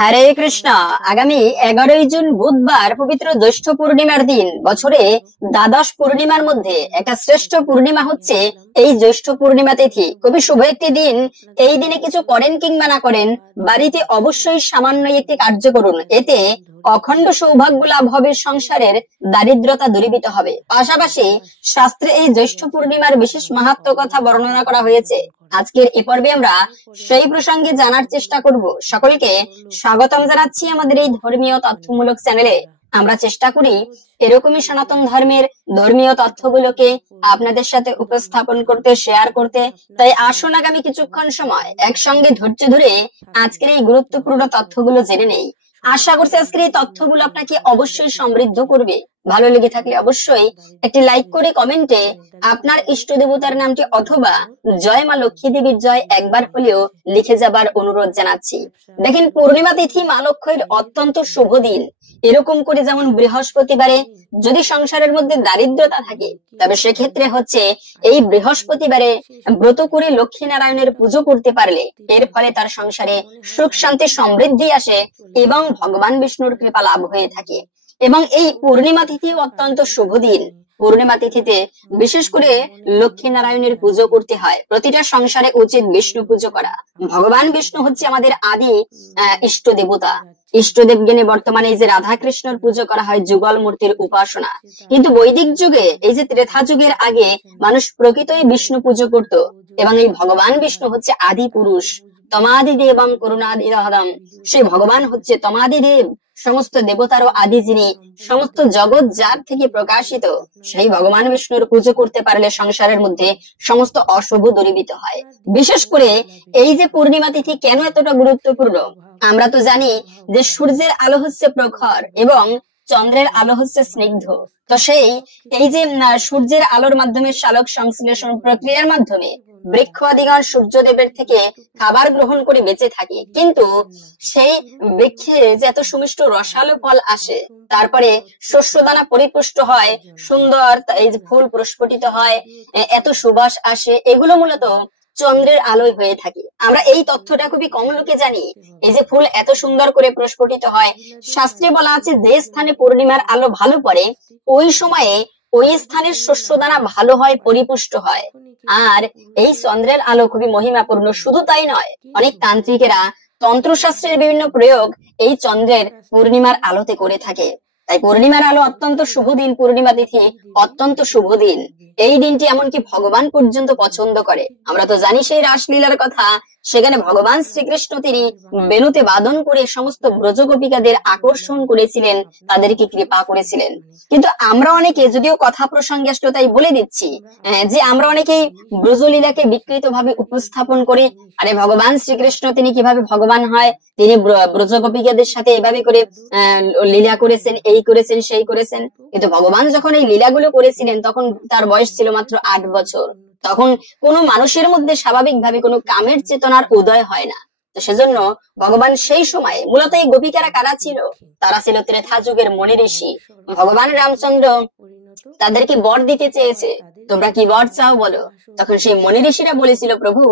হরে কৃষ্ণ। আগামী 11ই জুন বুধবার পবিত্র জ্যৈষ্ঠ পূর্ণিমার দিন। বছরে দ্বাদশ পূর্ণিমার মধ্যে একটা শ্রেষ্ঠ পূর্ণিমা হচ্ছে এই জ্যৈষ্ঠ পূর্ণিমা তিথি। খুবই শুভ একটি দিন। এই দিনে কিছু করেন কিংবা না করেন, বাড়িতে অবশ্যই সামান্য একটি কার্য করুন। এতে অখণ্ড সৌভাগ্য লাভ হবে, সংসারের দারিদ্রতা দূরীভূত হবে। পাশাপাশি শাস্ত্রে এই জ্যৈষ্ঠ পূর্ণিমার বিশেষ মাহাত্ম্য কথা বর্ণনা করা হয়েছে। আজকের এ পর্বে আমরা সেই প্রসঙ্গে জানার চেষ্টা করব। সকলকে স্বাগতম জানাচ্ছি আমাদের এই ধর্মীয় তথ্যমূলক চ্যানেলে। আমরা চেষ্টা করি এরকমই সনাতন ধর্মের ধর্মীয় তথ্যগুলোকে আপনাদের সাথে উপস্থাপন করতে, শেয়ার করতে। তাই আসুন আগামী কিছুক্ষণ সময় একসঙ্গে ধৈর্য ধরে আজকের এই গুরুত্বপূর্ণ তথ্যগুলো জেনে নেই। আশা করছি আজকের এই তথ্যগুলো আপনাকে অবশ্যই সমৃদ্ধ করবে। ভালো লেগে থাকলে অবশ্যই একটি লাইক করে কমেন্টে আপনার ইষ্ট দেবতার নামটি অথবা জয় মা লক্ষ্মী দেবীর জয় একবার হলেও লিখে যাবার অনুরোধ জানাচ্ছি। দেখেন, পূর্ণিমা তিথি মা লক্ষ্মীর অত্যন্ত শুভ দিন। এরকম করে যেমন বৃহস্পতিবারে যদি সংসারের মধ্যে দারিদ্রতা থাকে, তবে সেক্ষেত্রে হচ্ছে এই বৃহস্পতিবারে ব্রত করে লক্ষ্মী নারায়ণের পুজো করতে পারলে এর ফলে তার সংসারে সুখ শান্তি সমৃদ্ধি আসে এবং ভগবান বিষ্ণুর কৃপা লাভ হয়ে থাকে। এবং এই পূর্ণিমা তিথি অত্যন্ত শুভ দিন। পূর্ণিমা তিথিতে বিশেষ করে লক্ষ্মী নারায়ণের পুজো করতে হয়। প্রতিটা সংসারে উচিত বিষ্ণু পুজো করা। ভগবান বিষ্ণু হচ্ছে আমাদের আদি ইষ্ট দেবতা। ইষ্টদেব জ্ঞানে বর্তমানে এই যে রাধা কৃষ্ণর পুজো করা হয়, যুগল মূর্তির উপাসনা। কিন্তু বৈদিক যুগে, এই যে ত্রেতা যুগের আগে, মানুষ প্রকৃতই বিষ্ণু পুজো করত। এবং এই ভগবান বিষ্ণু হচ্ছে আদি পুরুষ। তমাদি দেবং করুণাদি হরম। সেই ভগবান হচ্ছে তমাদি দেব, সমস্ত দেবতারও আদি, যিনি সমস্ত জগৎ যার থেকে প্রকাশিত। সেই ভগবান বিষ্ণুর পুজো করতে পারলে সংসারের মধ্যে সমস্ত অশুভ দূরীভূত হয়। বিশেষ করে এই যে পূর্ণিমা তিথি কেন এতটা গুরুত্বপূর্ণ, আমরা তো জানি যে সূর্যের আলো হচ্ছে প্রখর এবং চন্দ্রের আলো হচ্ছে স্নিগ্ধ। তো এই যে সূর্যের আলোর মাধ্যমে সালোক সংশ্লেষণ প্রক্রিয়ার মাধ্যমে বৃক্ষ আদিগণ সূর্যদেবের থেকে খাবার গ্রহণ করে বেঁচে থাকে। কিন্তু সেই বৃক্ষে যে এত সুমিষ্ট রসালো ফল আসে, তারপরে শস্য দানা পরিপুষ্ট হয়, সুন্দর এই যে ফুল প্রস্ফুটিত হয়, এত সুবাস আসে, এগুলো মূলত চন্দ্রের আলোয় হয়ে থাকে। আমরা এই তথ্যটা খুবই কম লোকে জানি। এই যে ফুল এত সুন্দর করে প্রস্ফুটিত হয়, শাস্ত্রে বলা আছে যে স্থানে পূর্ণিমার আলো ভালো পড়ে ওই সময়ে ওই স্থানের শস্য দানা ভালো হয়, পরিপুষ্ট হয়। আর এই চন্দ্রের আলো খুবই মহিমাপূর্ণ। শুধু তাই নয়, অনেক তান্ত্রিকেরা তন্ত্রশাস্ত্রের বিভিন্ন প্রয়োগ এই চন্দ্রের পূর্ণিমার আলোতে করে থাকে। তাই পূর্ণিমার আলো অত্যন্ত শুভ দিন। পূর্ণিমা তিথি অত্যন্ত শুভ দিন। এই দিনটি এমনকি ভগবান পর্যন্ত পছন্দ করে। আমরা তো জানি সেই রাসলীলার কথা। সেখানে ভগবান শ্রীকৃষ্ণ তিনি বেণুতে বাদন করে সমস্ত ব্রজগোপিকাদের আকর্ষণ করেছিলেন, তাদেরকে কৃপা করেছিলেন। কিন্তু আমরা অনেকে, যদিও কথা প্রসঙ্গে আসলে তাই বলে দিচ্ছি, যে আমরা অনেকেই ব্রজলীলাকে বিকৃত ভাবে উপস্থাপন করি। আরে ভগবান শ্রীকৃষ্ণ তিনি কিভাবে ভগবান হয়, তিনি ব্রজগোপিকাদের সাথে এভাবে করে লীলা করেছেন, এই করেছেন, সেই করেছেন। কিন্তু ভগবান যখন এই লীলাগুলো করেছিলেন তখন তার বয়স ছিল মাত্র 8 বছর। তখন কোন মানুষের মধ্যে স্বাভাবিকভাবে কোনো কামের চেতনার উদয় হয় না। তো সেজন্য ভগবান সেই সময়ে, মূলত এই গোপিকারা কারা ছিল? তারা ছিল ত্রেতা যুগের মনি ঋষি। ভগবান রামচন্দ্র তাদেরকে বর দিতে চেয়েছে, তোমরা কি বর চাও বলো। তখন সেই মনি ঋষিরা বলেছিল, প্রভু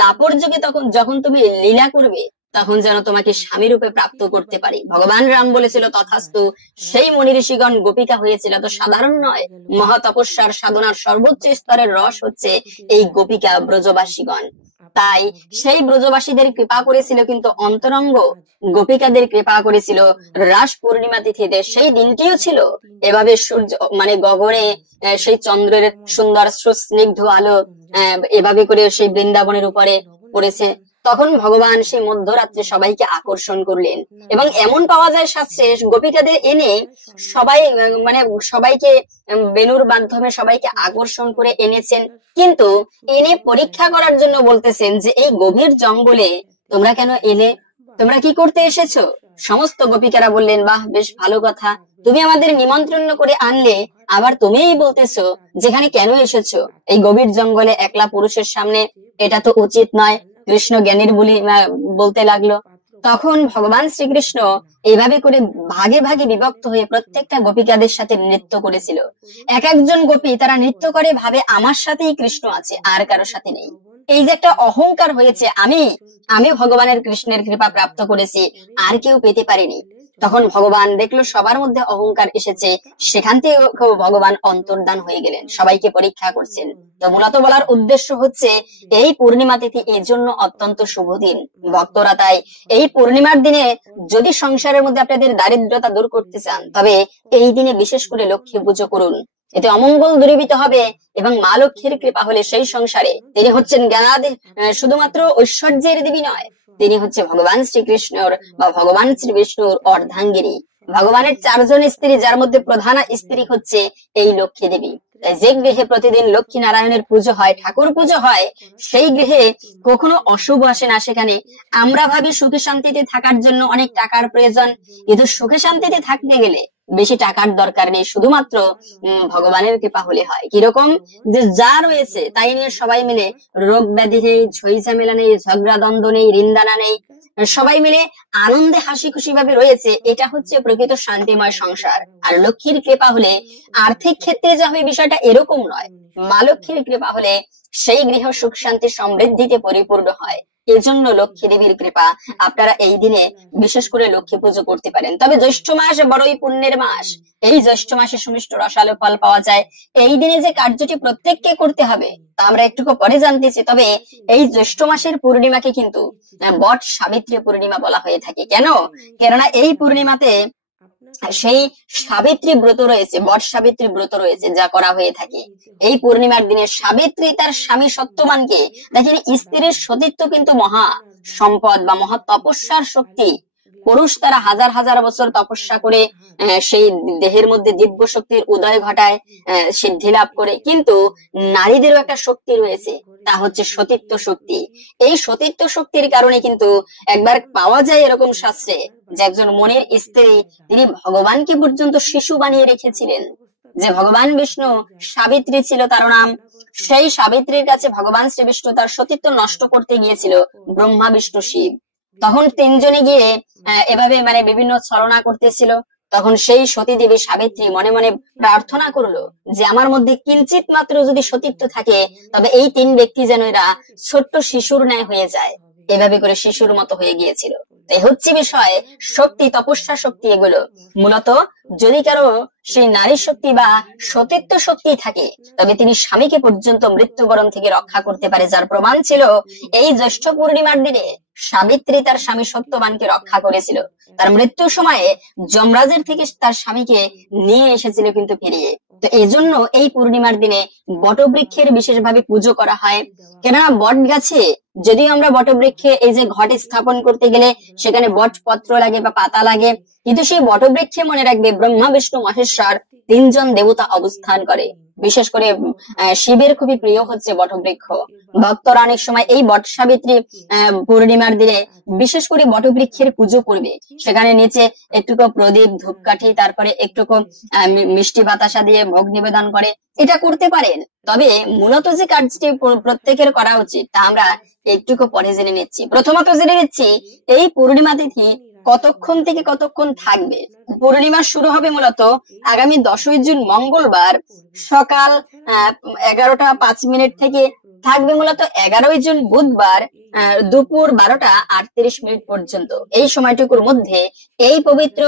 দাপর যুগে তখন যখন তুমি লীলা করবে তখন যেন তোমাকে স্বামী রূপে প্রাপ্ত করতে পারি। ভগবান রাম বলেছিল তথাস্তু। সেই মনি ঋষিগণ গোপিকা হয়েছিল। তো সাধারণ নয়, মহা তপস্যার সাধনার সর্বোচ্চ স্তরের রস হচ্ছে এই গোপিকা ব্রজবাসীগণ। তাই সেই ব্রজবাসীদের কৃপা করেছিল, কিন্তু অন্তরঙ্গ গোপিকাদের কৃপা করেছিল রাস পূর্ণিমা তিথিতে। সেই দিনটিও ছিল এভাবে সূর্য মানে গগনে সেই চন্দ্রের সুন্দর সুস্নিগ্ধ আলো এভাবে করে সেই বৃন্দাবনের উপরে পড়েছে। তখন ভগবান সেই মধ্যরাত্রে সবাইকে আকর্ষণ করলেন। এবং এমন পাওয়া যায় শাস্ত্রে, গোপিকাদের এনে সবাইকে বেণুর মাধ্যমে সবাইকে আকর্ষণ করে এনেছেন। কিন্তু এনে পরীক্ষা করার জন্য বলতেছেন যে এই গভীর জঙ্গলে তোমরা কেন এলে, তোমরা কি করতে এসেছো? সমস্ত গোপিকারা বললেন, বাহ, বেশ ভালো কথা, তুমি আমাদের নিমন্ত্রণ করে আনলে, আবার তুমিই বলতেছো যেখানে কেন এসেছো এই গভীর জঙ্গলে একলা পুরুষের সামনে, এটা তো উচিত নয়। কৃষ্ণ জ্ঞানীর বলতে লাগলো। তখন ভগবান শ্রীকৃষ্ণ এইভাবে করে ভাগে ভাগে বিভক্ত হয়ে প্রত্যেকটা গোপিকাদের সাথে নৃত্য করেছিল। এক একজন গোপী তারা নৃত্য করে ভাবে আমার সাথেই কৃষ্ণ আছে, আর কারো সাথে নেই। এই যে একটা অহংকার হয়েছে, আমি ভগবানের কৃষ্ণের কৃপা প্রাপ্ত করেছি, আর কেউ পেতে পারেনি, তখন ভগবান দেখলো সবার মধ্যে অহংকার এসেছে, সেখান থেকে ভগবান অন্তর্ধান হয়ে গেলেন, সবাইকে পরীক্ষা করছেন। তো মূলত বলার উদ্দেশ্য হচ্ছে এই পূর্ণিমা তিথি এর জন্য অত্যন্ত শুভ দিন। ভক্তরা তাই এই পূর্ণিমার দিনে যদি সংসারের মধ্যে আপনাদের দারিদ্রতা দূর করতে চান, তবে এই দিনে বিশেষ করে লক্ষ্মী পুজো করুন, এতে অমঙ্গল দূরীভূত হবে এবং মা লক্ষ্মীর কৃপা হলে সেই সংসারে তিনি হচ্ছেন জ্ঞানাদি শুধুমাত্র ঐশ্বর্যের দেবী নয়, তিনি হচ্ছে ভগবান শ্রীকৃষ্ণর বা ভগবান শ্রী বিষ্ণুর অর্ধাঙ্গিনী। ভগবানের 4 জন স্ত্রী, যার মধ্যে প্রধান স্ত্রী হচ্ছে এই লক্ষ্মী দেবী। যে গৃহে প্রতিদিন লক্ষ্মী নারায়ণের পুজো হয়, ঠাকুর পুজো হয়, সেই গৃহে কখনো অশুভ আসে না। সেখানে আমরা ভাবি সুখে শান্তিতে থাকার জন্য অনেক টাকার প্রয়োজন, কিন্তু সুখে শান্তিতে থাকতে গেলে বেশি টাকার দরকার নেই, শুধুমাত্র ভগবানের কৃপা হলে হয়। কিরকম, যে যা রয়েছে তাই নিয়ে সবাই মিলে, রোগ ব্যাধি নেই, ঝই ঝামেলা নেই, ঝগড়া দ্বন্দ্ব নেই, রিন্দানা নেই, সবাই মিলে আনন্দে হাসি খুশি ভাবে রয়েছে, এটা হচ্ছে প্রকৃত শান্তিময় সংসার। আর লক্ষ্মীর কৃপা হলে আর্থিক ক্ষেত্রে যা হবে বিষয়টা এরকম নয়, মা লক্ষ্মীর কৃপা হলে সেই গৃহ সুখ শান্তি সমৃদ্ধিতে পরিপূর্ণ হয়। এজন্য লক্ষ্মী দেবীর কৃপা, আপনারা এই দিনে বিশেষ করে লক্ষ্মী পুজো করতে পারেন। তবে জ্যৈষ্ঠ মাস বড়ই পুণ্যের মাস, এই জ্যৈষ্ঠ মাসে সুমিষ্ট রসালো ফল পাওয়া যায়। এই দিনে যে কার্যটি প্রত্যেককে করতে হবে তা আমরা একটু পরে জানতেছি। তবে এই জ্যৈষ্ঠ মাসের পূর্ণিমাকে কিন্তু বট সাবিত্রী পূর্ণিমা বলা হয়ে থাকে। কেন? কেননা এই পূর্ণিমাতে সেই সাবিত্রী ব্রত রয়েছে, বট সাবিত্রী ব্রত রয়েছে, যা করা হয়ে থাকে। এই পূর্ণিমার দিনে সাবিত্রী তার স্বামী সত্যবানকে, দেখেন স্ত্রীর সতীত্ব কিন্তু মহা সম্পদ বা মহা তপস্যার শক্তি। পুরুষ তারা হাজার হাজার বছর তপস্যা করে সেই দেহের মধ্যে দিব্য শক্তির উদয় ঘটায়, সিদ্ধি লাভ করে, কিন্তু নারীদেরও একটা শক্তি রয়েছে, তা হচ্ছে সতীত্ব শক্তি। এই সতীত্ব শক্তির কারণে কিন্তু একবার পাওয়া যায় এরকম শাস্ত্রে যে একজন মনির স্ত্রী, তিনি ভগবানকে পর্যন্ত শিশু বানিয়ে রেখেছিলেন। যে ভগবান বিষ্ণু সাবিত্রী ছিল তার নাম, সেই সাবিত্রীর কাছে ভগবান শ্রী বিষ্ণু তার সতীত্ব নষ্ট করতে গিয়েছিল ব্রহ্মা বিষ্ণু শিব। তখন 3 জনে গিয়ে এভাবে বিভিন্ন ছলনা করতেছিল। তখন সেই সতী দেবী সাবিত্রী মনে মনে প্রার্থনা করলো যে আমার মধ্যে কিঞ্চিত মাত্র যদি সতীত্ব থাকে, তবে এই 3 ব্যক্তি যেন এরা ছোট্ট শিশুর ন্যায় হয়ে যায়। এভাবে করে শিশুর মতো হয়ে গিয়েছিল। এই হচ্ছে বিষয়, শক্তি, তপস্যা শক্তি, এগুলো মূলত যদি কারো সেই নারী শক্তি বা সতীত্ব শক্তি থাকে, তবে তিনি স্বামীকে পর্যন্ত মৃত্যুবরণ থেকে রক্ষা করতে পারে। যার প্রমাণ ছিল এই জ্যৈষ্ঠ পূর্ণিমার দিনে সাবিত্রী তার স্বামী সত্যবানকে রক্ষা করেছিল। তার মৃত্যুর সময়ে যমরাজের থেকে তার স্বামীকে নিয়ে এসেছিল কিন্তু ফিরিয়ে। তো এই জন্য এই পূর্ণিমার দিনে বটবৃক্ষের বিশেষভাবে পুজো করা হয়। কেননা বট গাছে, যদিও আমরা বটবৃক্ষে এই যে ঘট স্থাপন করতে গেলে সেখানে বট পত্র লাগে বা পাতা লাগে, কিন্তু সেই বটবৃক্ষে মনে রাখবে ব্রহ্মা বিষ্ণু মহেশ্বর 3 জন দেবতা অবস্থান করে। বিশেষ করে শিবের খুবই প্রিয় হচ্ছে বটবৃক্ষ। ভক্তরা অনেক সময় এই বট সাবিত্রী পূর্ণিমার দিনে বিশেষ করে বটবৃক্ষের পুজো করবে। সেখানে নিচে একটুকু প্রদীপ, ধূপকাঠি, তারপরে একটুকু মিষ্টি বাতাসা দিয়ে ভোগ নিবেদন করে, এটা করতে পারেন। তবে মূলত যে কাজটি প্রত্যেকের করা উচিত তা আমরা একটুকু পরে জেনে নিচ্ছি। প্রথমত জেনে নিচ্ছি এই পূর্ণিমা তিথি কতক্ষণ থেকে কতক্ষণ থাকবে। পূর্ণিমা শুরু হবে মূলত আগামী 10ই জুন মঙ্গলবার সকাল 11টা 5 মিনিট থেকে, থাকবে মূলত 11ই জুন বুধবার দুপুর 12টা 38 মিনিট পর্যন্ত। এই সময়টুকুর মধ্যে এই পবিত্র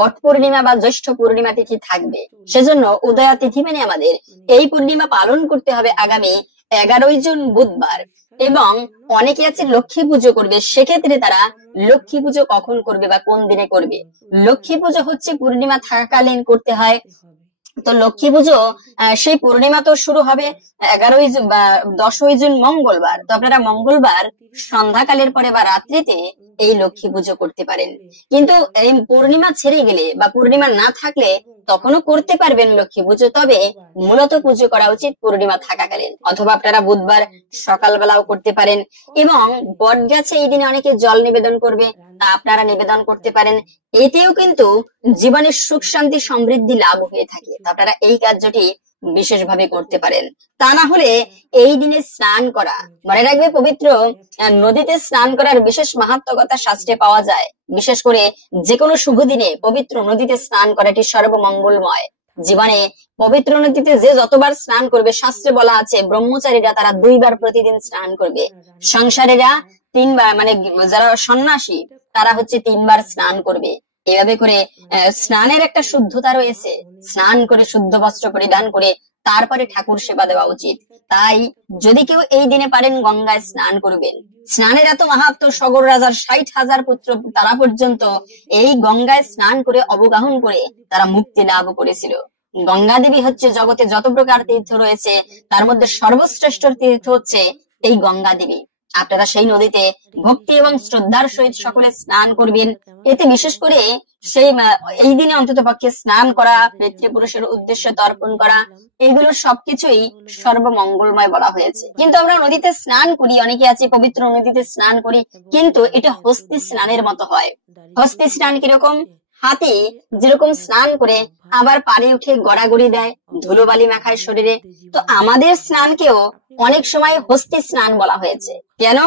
বট পূর্ণিমা বা জ্যৈষ্ঠ পূর্ণিমা তিথি থাকবে। সেজন্য উদয়া তিথি মানে আমাদের এই পূর্ণিমা পালন করতে হবে আগামী 11ই জুন বুধবার। এবং অনেকে আছে লক্ষ্মী পুজো করবে, সেক্ষেত্রে তারা লক্ষ্মী পুজো কখন করবে বা কোন দিনে করবে? লক্ষ্মী পুজো হচ্ছে পূর্ণিমা থাকাকালীন করতে হয়। তো লক্ষ্মী পুজো সেই পূর্ণিমা তো শুরু হবে 10ই জুন মঙ্গলবার। তো আপনারা মঙ্গলবার সন্ধ্যাকালের পরে বা রাত্রিতে এই লক্ষ্মী পুজো করতে পারেন। কিন্তু এই পূর্ণিমা ছেড়ে গেলে বা পূর্ণিমা না থাকলে তখনও করতে পারবেন লক্ষ্মী পুজো, তবে মূলত পুজো করা উচিত পূর্ণিমা থাকাকালীন। অথবা আপনারা বুধবার সকালবেলাও করতে পারেন। এবং বট গাছে এই দিনে অনেকে জল নিবেদন করবে, তা আপনারা নিবেদন করতে পারেন। এতেও কিন্তু জীবনের সুখ শান্তি সমৃদ্ধি লাভ হয়ে থাকে। আপনারা এই কার্যটি বিশেষভাবে করতে পারেন। তা না হলে এই দিনে স্নান করা, মনে রাখবে পবিত্র নদীতে স্নান করার বিশেষ মাহাত্ম্যকতা শাস্ত্রে পাওয়া যায়। বিশেষ করে যে কোনো শুভ দিনে পবিত্র নদীতে স্নান করাটি সর্বমঙ্গলময়। জীবনে পবিত্র নদীতে যে যতবার স্নান করবে, শাস্ত্রে বলা আছে ব্রহ্মচারীরা তারা 2 বার প্রতিদিন স্নান করবে, সংসারীরা 3 বার, মানে যারা সন্ন্যাসী তারা হচ্ছে 3 বার স্নান করবে। এভাবে করে স্নানের একটা শুদ্ধতা রয়েছে। স্নান করে শুদ্ধ বস্ত্র পরিধান করে তারপরে ঠাকুর সেবা দেওয়া উচিত। তাই যদি কেউ এই দিনে পারেন গঙ্গায় স্নান করবেন। স্নানের এত মাহাত্ম্য, সগর রাজার 60,000 পুত্র তারা পর্যন্ত এই গঙ্গায় স্নান করে অবগাহন করে তারা মুক্তি লাভ করেছিল। গঙ্গা দেবী হচ্ছে জগতে যত প্রকার তীর্থ রয়েছে তার মধ্যে সর্বশ্রেষ্ঠ তীর্থ হচ্ছে এই গঙ্গা দেবী। আপনারা সেই নদীতে ভক্তি এবং শ্রদ্ধার সহিত সকলে স্নান করবেন। এতে বিশেষ করে সেই এই দিনে অন্তত পক্ষে স্নান করা, পিতৃপুরুষের উদ্দেশ্যে তর্পণ করা, এগুলো সবকিছুই সর্বমঙ্গলময় বলা হয়েছে। কিন্তু আমরা নদীতে স্নান করি, অনেকে আছে পবিত্র নদীতে স্নান করি, কিন্তু এটা হস্তি স্নানের মতো হয়। হস্তি স্নান কিরকম? হাতি যেরকম স্নান করে আবার পানি উঠে গড়াগড়ি দেয়, ধুলোবালি মাখায় শরীরে, তো আমাদের স্নানকেও অনেক সময় হস্তি স্নান বলা হয়েছে। কেন?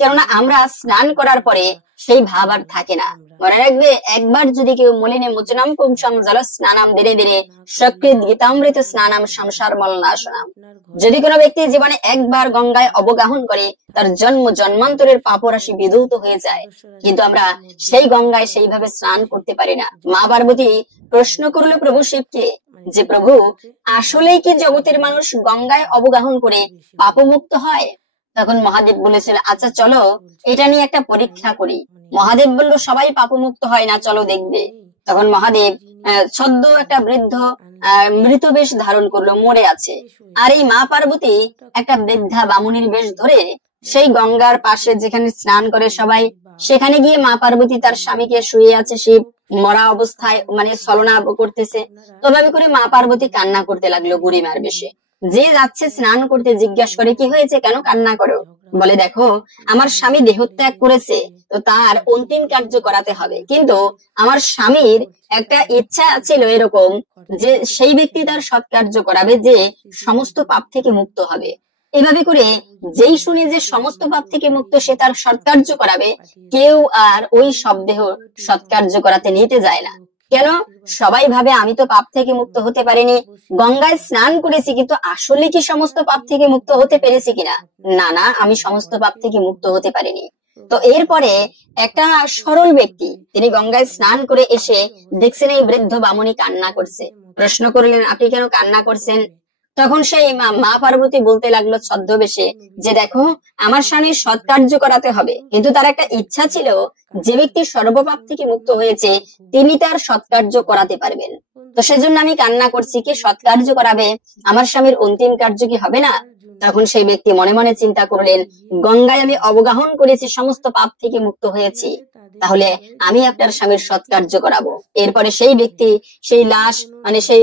কেননা আমরা স্নান করার পরে সেই ভাব আর থাকে না। মনে রাখবে, একবার যদি কেউ মলিনে মোচনাম পুংসম জল স্নানাম ধীরে ধীরে সকৃত গীতামৃত স্নানাম সংসার মলনাশনাম, যদি কোনো ব্যক্তি জীবনে একবার গঙ্গায় অবগাহন করে তার জন্ম জন্মান্তরের পাপরাশি বিধৌত হয়ে যায়। কিন্তু আমরা সেই গঙ্গায় সেইভাবে স্নান করতে পারি না। মা পার্বতী প্রশ্ন করলো প্রভু শিবকে যে প্রভু, আসলেই কি জগতের মানুষ গঙ্গায় অবগাহন করে পাপমুক্ত হয়? তখন মহাদেব বলেছিল, আচ্ছা চলো এটা নিয়ে একটা পরীক্ষা করি। মহাদেব বলল, সবাই পাপমুক্ত হয় না, চলো দেখবে। তখন মহাদেব ছদ্ম একটা বৃদ্ধ মৃত বেশ ধারণ করলো, মরে আছে। আর এই মা পার্বতী একটা বৃদ্ধা বামুনির বেশ ধরে সেই গঙ্গার পাশে যেখানে স্নান করে সবাই, সেখানে গিয়ে মা পার্বতী তার স্বামীকে শুয়ে আছে, শিব মরা অবস্থায় মানে ছলনা করতেছে। তবে করে মা পার্বতী কান্না করতে লাগলো বুড়িমার বেশে। যে যাচ্ছে স্নান করতে জিজ্ঞাসা করে, কি হয়েছে, কেন কান্না করো? বলে, দেখো আমার স্বামী দেহত্যাগ করেছে, তো তার অন্তিম কার্য করাতে হবে। কিন্তু আমার স্বামীর একটা ইচ্ছা ছিল এরকম যে সেই ব্যক্তি তার সৎ কার্য করাবে, যে সমস্ত পাপ থেকে মুক্ত হবে। এভাবে করে যেই শুনে যে সমস্ত পাপ থেকে মুক্ত, সে তার সৎকার্য করাবে, কেউ আর ওই শবদেহ সৎকার্য করাতে নিতে যায় না। কেন? সবাই ভাবে আমি তো পাপ থেকে মুক্ত হতে পারিনি, গঙ্গায় স্নান করেছি, কিন্তু আসলে কি সমস্ত পাপ থেকে মুক্ত হতে পেরেছি কিনা? না না, আমি সমস্ত পাপ থেকে মুক্ত হতে পারিনি। তো এরপরে একটা সরল ব্যক্তি, তিনি গঙ্গায় স্নান করে এসে দেখছেন এই বৃদ্ধ বামুনি কান্না করছে। প্রশ্ন করলেন, আপনি কেন কান্না করছেন? তখন সেই মা পার্বতী বলতে লাগলো ছদ্মবেশে যে, দেখো আমার স্বামীর সৎকার্য করাতে হবে, কিন্তু তার একটা ইচ্ছা ছিল যে ব্যক্তি সর্বপাপ থেকে মুক্ত হয়েছে তিনি তার সৎকার্য করাতে পারবেন। তো সেজন্য আমি কান্না করছি, কি সৎকার্য করাবে, আমার স্বামীর অন্তিম কার্য কি হবে না? তখন সেই ব্যক্তি মনে মনে চিন্তা করলেন, গঙ্গায় আমি অবগাহন করেছি, সমস্ত পাপ থেকে মুক্ত হয়েছি, তাহলে আমি আপনার স্বামীর সৎকার্য করাবো। এরপরে সেই ব্যক্তি সেই লাশ মানে সেই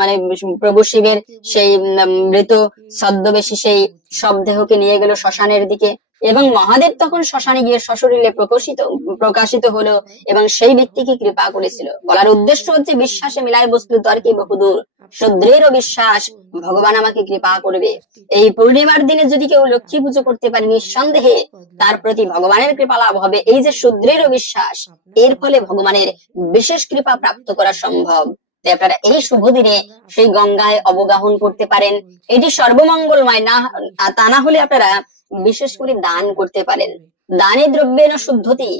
মানে প্রভু শিবের সেই মৃত ছদ্মবেশী সেই শবদেহকে নিয়ে গেল শ্মশানের দিকে, এবং মহাদেব তখন শ্মশানে গিয়ে সশরীরে প্রকাশিত হলো এবং সেই ব্যক্তিকে কৃপা করেছিল। বলার উদ্দেশ্য হচ্ছে, বিশ্বাসে মিলায় বস্তু তর্কে বহুদূর, শুদ্রেরও বিশ্বাস ভগবান আমাকে কৃপা করবে। এই পূর্ণিমার দিনে যদি কেউ লক্ষ্মী পুজো করতে পারে, নিঃসন্দেহে তার প্রতি ভগবানের কৃপা লাভ হবে। এই যে শুদ্রেরও বিশ্বাস, এর ফলে ভগবানের বিশেষ কৃপা প্রাপ্ত করা সম্ভব। আপনারা এই শুভ দিনে সেই গঙ্গায় অবগাহন করতে পারেন। এটি সর্বমঙ্গলময়, না তা না হলে আপনারা বিশেষ করে দান করতে পারেন। দানে দ্রব্যেন শুদ্ধতি,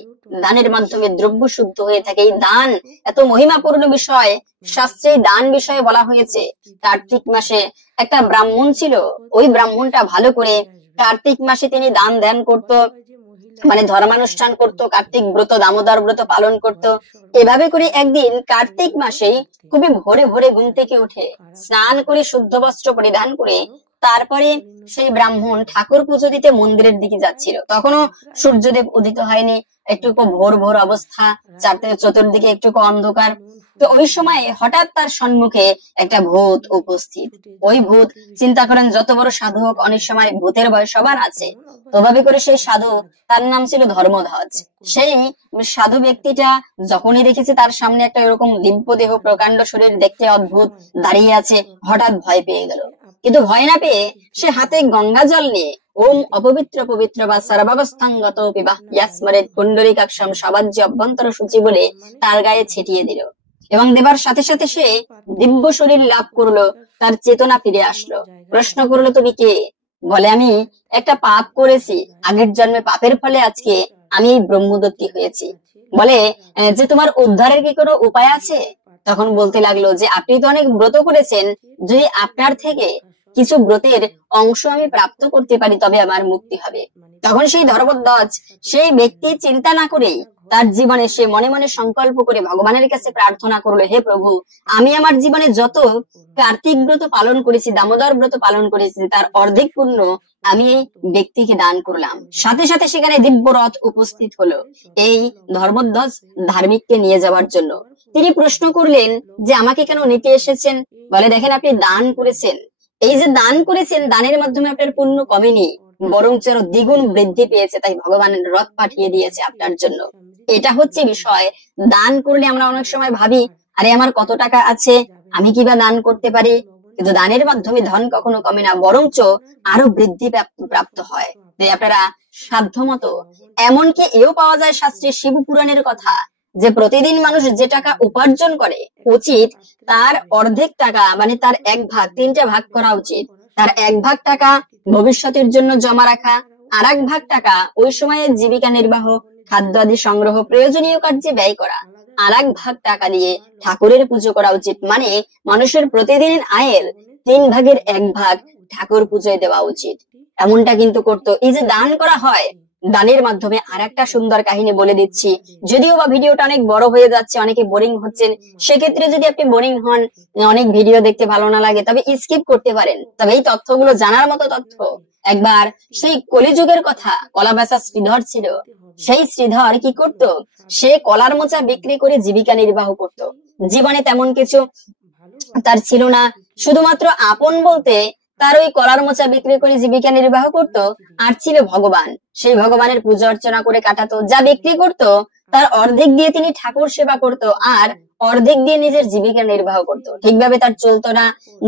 দানের মাধ্যমে দ্রব্য শুদ্ধ হয়ে থাকে। এই দান এত মহিমাপূর্ণ বিষয়, শাস্ত্রে দান বিষয়ে বলা হয়েছে। কার্তিক মাসে একটা ব্রাহ্মণ ছিল, ওই ব্রাহ্মণটা ভালো করে কার্তিক মাসে তিনি দান ধ্যান করত, মানে ধর্মানুষ্ঠান করত, কার্তিক ব্রত দামোদর ব্রত পালন করত। এভাবে করে একদিন কার্তিক মাসে খুবই ভোরে ভোরে ঘুম থেকে উঠে স্নান করে শুদ্ধ বস্ত্র পরিধান করে তারপরে সেই ব্রাহ্মণ ঠাকুর পুজো দিতে মন্দিরের দিকে যাচ্ছিল। তখনও সূর্যদেব উদিত হয়নি, একটুকু ভোর ভোর অবস্থা, চতুর্দিকে একটুকু অন্ধকার। তো ওই সময় হঠাৎ তার সম্মুখে একটা ভূত উপস্থিত। ওই ভূত চিন্তা করেন, যত বড় সাধু হোক অনেক সময় ভূতের ভয় সবার আছে। ওভাবে করে সেই সাধু, তার নাম ছিল ধর্মধ্বজ, সেই সাধু ব্যক্তিটা যখনই দেখেছে তার সামনে একটা এরকম দিব্য দেহ প্রকাণ্ড শরীর দেখতে অদ্ভুত দাঁড়িয়ে আছে, হঠাৎ ভয় পেয়ে গেল। কিন্তু ভয় না পেয়ে সে হাতে গঙ্গা জল নিয়ে ওম অপবিত্র পবিত্র বা সর্বাবস্থাঙ্গত পিবাহ ইয়াস্মরেত কুণ্ডলিকাক্ষম সবাজ্য অভ্যন্তর সূচি বলে তার গায়ে ছিটিয়ে দিল। এবং দেবার সাথে সাথে সে দিব্য শরীর লাভ করলো, তার চেতনা ফিরে আসলো। প্রশ্ন করলো, তুমি কে? বলে, আমি একটা পাপ করেছি, আগের জন্মে পাপের ফলে আজকে আমি এই ব্রহ্মদত্তী হয়েছি। বলে যে তোমার উদ্ধারের কি কোনো উপায় আছে? তখন বলতে লাগলো যে আপনি তো অনেক ব্রত করেছেন, যদি আপনার থেকে কিছু ব্রতের অংশ আমি প্রাপ্ত করতে পারি তবে আমার মুক্তি হবে। তখন সেই ধর্মধ্বজ সেই ব্যক্তি চিন্তা না করেই তার জীবনে সে মনে মনে সংকল্প করে ভগবানের কাছে প্রার্থনা করলো, হে প্রভু, আমি আমার জীবনে যত কার্তিক ব্রত পালন করেছি, দামোদর ব্রত পালন করেছি, তার অর্ধেক পুণ্য আমি এই ব্যক্তিকে দান করলাম। সাথে সাথে সেখানে দিব্য রথ উপস্থিত হলো এই ধর্মধ্বজ ধার্মিককে নিয়ে যাওয়ার জন্য। তিনি প্রশ্ন করলেন যে আমাকে কেন নিতে এসেছেন? বলে, দেখেন, আপনি দান করেছেন, এই যে দান করেছেন, দানের মাধ্যমে আপনার পুণ্য কমেনি, বরং আরো দ্বিগুণ বৃদ্ধি পেয়েছে, তাই ভগবান রথ পাঠিয়ে দিয়েছে আপনার জন্য। এটা হচ্ছে বিষয়। দান করলে আমরা অনেক সময় ভাবি, আরে আমার কত টাকা আছে, আমি কিবা দান করতে পারি, কিন্তু দানের মাধ্যমে ধন কখনো কমে না, বরঞ্চ আরো বৃদ্ধি প্রাপ্ত হয়। তাই আপনারা সাধ্যমতো, এমনকি এও পাওয়া যায় শাস্ত্রে শিব পুরাণের কথা, যে প্রতিদিন মানুষ যে টাকা উপার্জন করে উচিত তার অর্ধেক টাকা, মানে তার 1 ভাগ, 3টে ভাগ করা উচিত। তার 1 ভাগ টাকা ভবিষ্যতের জন্য জমা রাখা, আর 1 ভাগ টাকা ওই সময়ে জীবিকা নির্বাহ, খাদ্য আদি সংগ্রহ, প্রয়োজনীয় কার্যে ব্যয় করা, আর 1 ভাগ টাকা দিয়ে ঠাকুরের পুজো করা উচিত। মানে মানুষের প্রতিদিন আয়ের 3 ভাগের 1 ভাগ ঠাকুর পুজোয় দেওয়া উচিত। এমনটা কিন্তু করতো। এই যে দান করা হয়, দানের মাধ্যমে আর একটা সুন্দর কাহিনী বলে দিচ্ছি, যদিও বা ভিডিওটা অনেক বড় হয়ে যাচ্ছে, অনেকে বোরিং হচ্ছেন, সেক্ষেত্রে যদি আপনি বোরিং হন, অনেক ভিডিও দেখতে ভালো না লাগে, তবে স্কিপ করতে পারেন। তবে এই তথ্যগুলো জানার মতো তথ্য। একবার সেই কলিযুগের কথা, কলা বেচা শ্রীধর ছিল। সেই শ্রীধর কি করত? সে কলার মোচা বিক্রি করে জীবিকা নির্বাহ করত। জীবনে তেমন কিছু তার ছিল না, শুধুমাত্র আপন বলতে তার ওই কলার মোচা বিক্রি করে জীবিকা নির্বাহ করত, আর ছিল ভগবান। সেই ভগবানের পূজা অর্চনা করে কাটাতো। যা বিক্রি করত তার অর্ধেক দিয়ে তিনি ঠাকুর সেবা করত, আর অর্ধেক দিয়ে নিজের জীবিকা নির্বাহ করত। ঠিকভাবে তার চলতো না,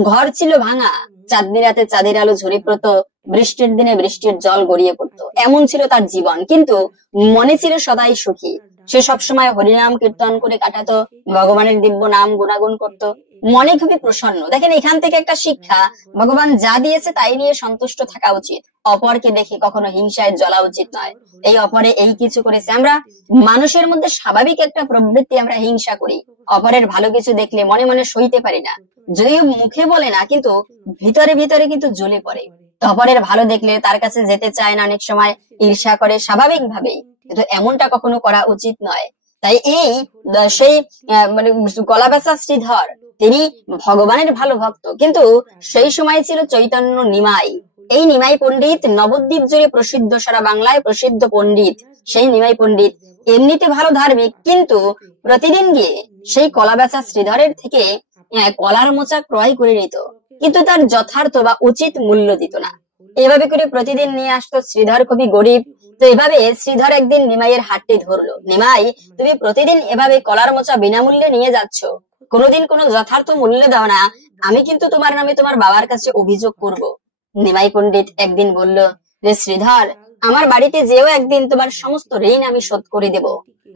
ঘর ছিল ভাঙা, চাঁদনি রাতে চাঁদের আলো ঝরে পড়তো, বৃষ্টির দিনে বৃষ্টির জল গড়িয়ে পড়তো, এমন ছিল তার জীবন। কিন্তু মনে ছিল সদাই সুখী। সে সবসময় হরিনাম কীর্তন করে কাটাতো, ভগবানের দিব্য নাম গুণাগুণ করত, মনে খুবই প্রসন্ন। দেখেন, এখান থেকে একটা শিক্ষা, ভগবান যা দিয়েছে তাই নিয়ে সন্তুষ্ট থাকা উচিত। অপরকে দেখে কখনো হিংসায় জ্বলা উচিত নয়। এই অপরে এই কিছু করেছে, আমরা মানুষের মধ্যে স্বাভাবিক একটা প্রবৃত্তি, আমরা হিংসা করি। অপরের ভালো কিছু দেখলে মনে মনে সইতে পারি না, যদিও মুখে বলে না, কিন্তু ভিতরে ভিতরে কিন্তু জ্বলে পড়ে। অপরের ভালো দেখলে তার কাছে যেতে চায় না, অনেক সময় ঈর্ষা করে স্বাভাবিক ভাবেই, কিন্তু এমনটা কখনো করা উচিত নয়। তাই এই সেই মানে গলা বেচা শ্রীধর, তিনি ভগবানের ভালো ভক্ত, কিন্তু সেই সময় ছিল চৈতন্য নিমাই। এই নিমাই পণ্ডিত নবদ্বীপ জুড়ে প্রসিদ্ধ, সারা বাংলায় প্রসিদ্ধ পণ্ডিত। সেই নিমাই পণ্ডিত এমনিতে ভালো ধার্মিক, কিন্তু প্রতিদিন গিয়ে সেই কলা বেচা শ্রীধরের থেকে কলার মোচা ক্রয় করে নিত, কিন্তু তার যথার্থ বা উচিত মূল্য দিত না। এভাবে করে প্রতিদিন নিয়ে আসতো। শ্রীধর খুবই গরিব। তো এভাবে শ্রীধর একদিন নিমাইয়ের হাতটি ধরলো, নিমাই, তুমি প্রতিদিন এভাবে কলার মোচা বিনামূল্যে নিয়ে যাচ্ছ, কোনোদিন কোনো যথার্থ মূল্য দাও না, আমি কিন্তু তোমার নামে তোমার বাবার কাছে অভিযোগ করব। নিমাই পণ্ডিত একদিন বলল যে, শ্রীধর, আমার বাড়িতে যেও একদিন, তোমার সমস্ত ঋণ আমি শোধ করে দেব।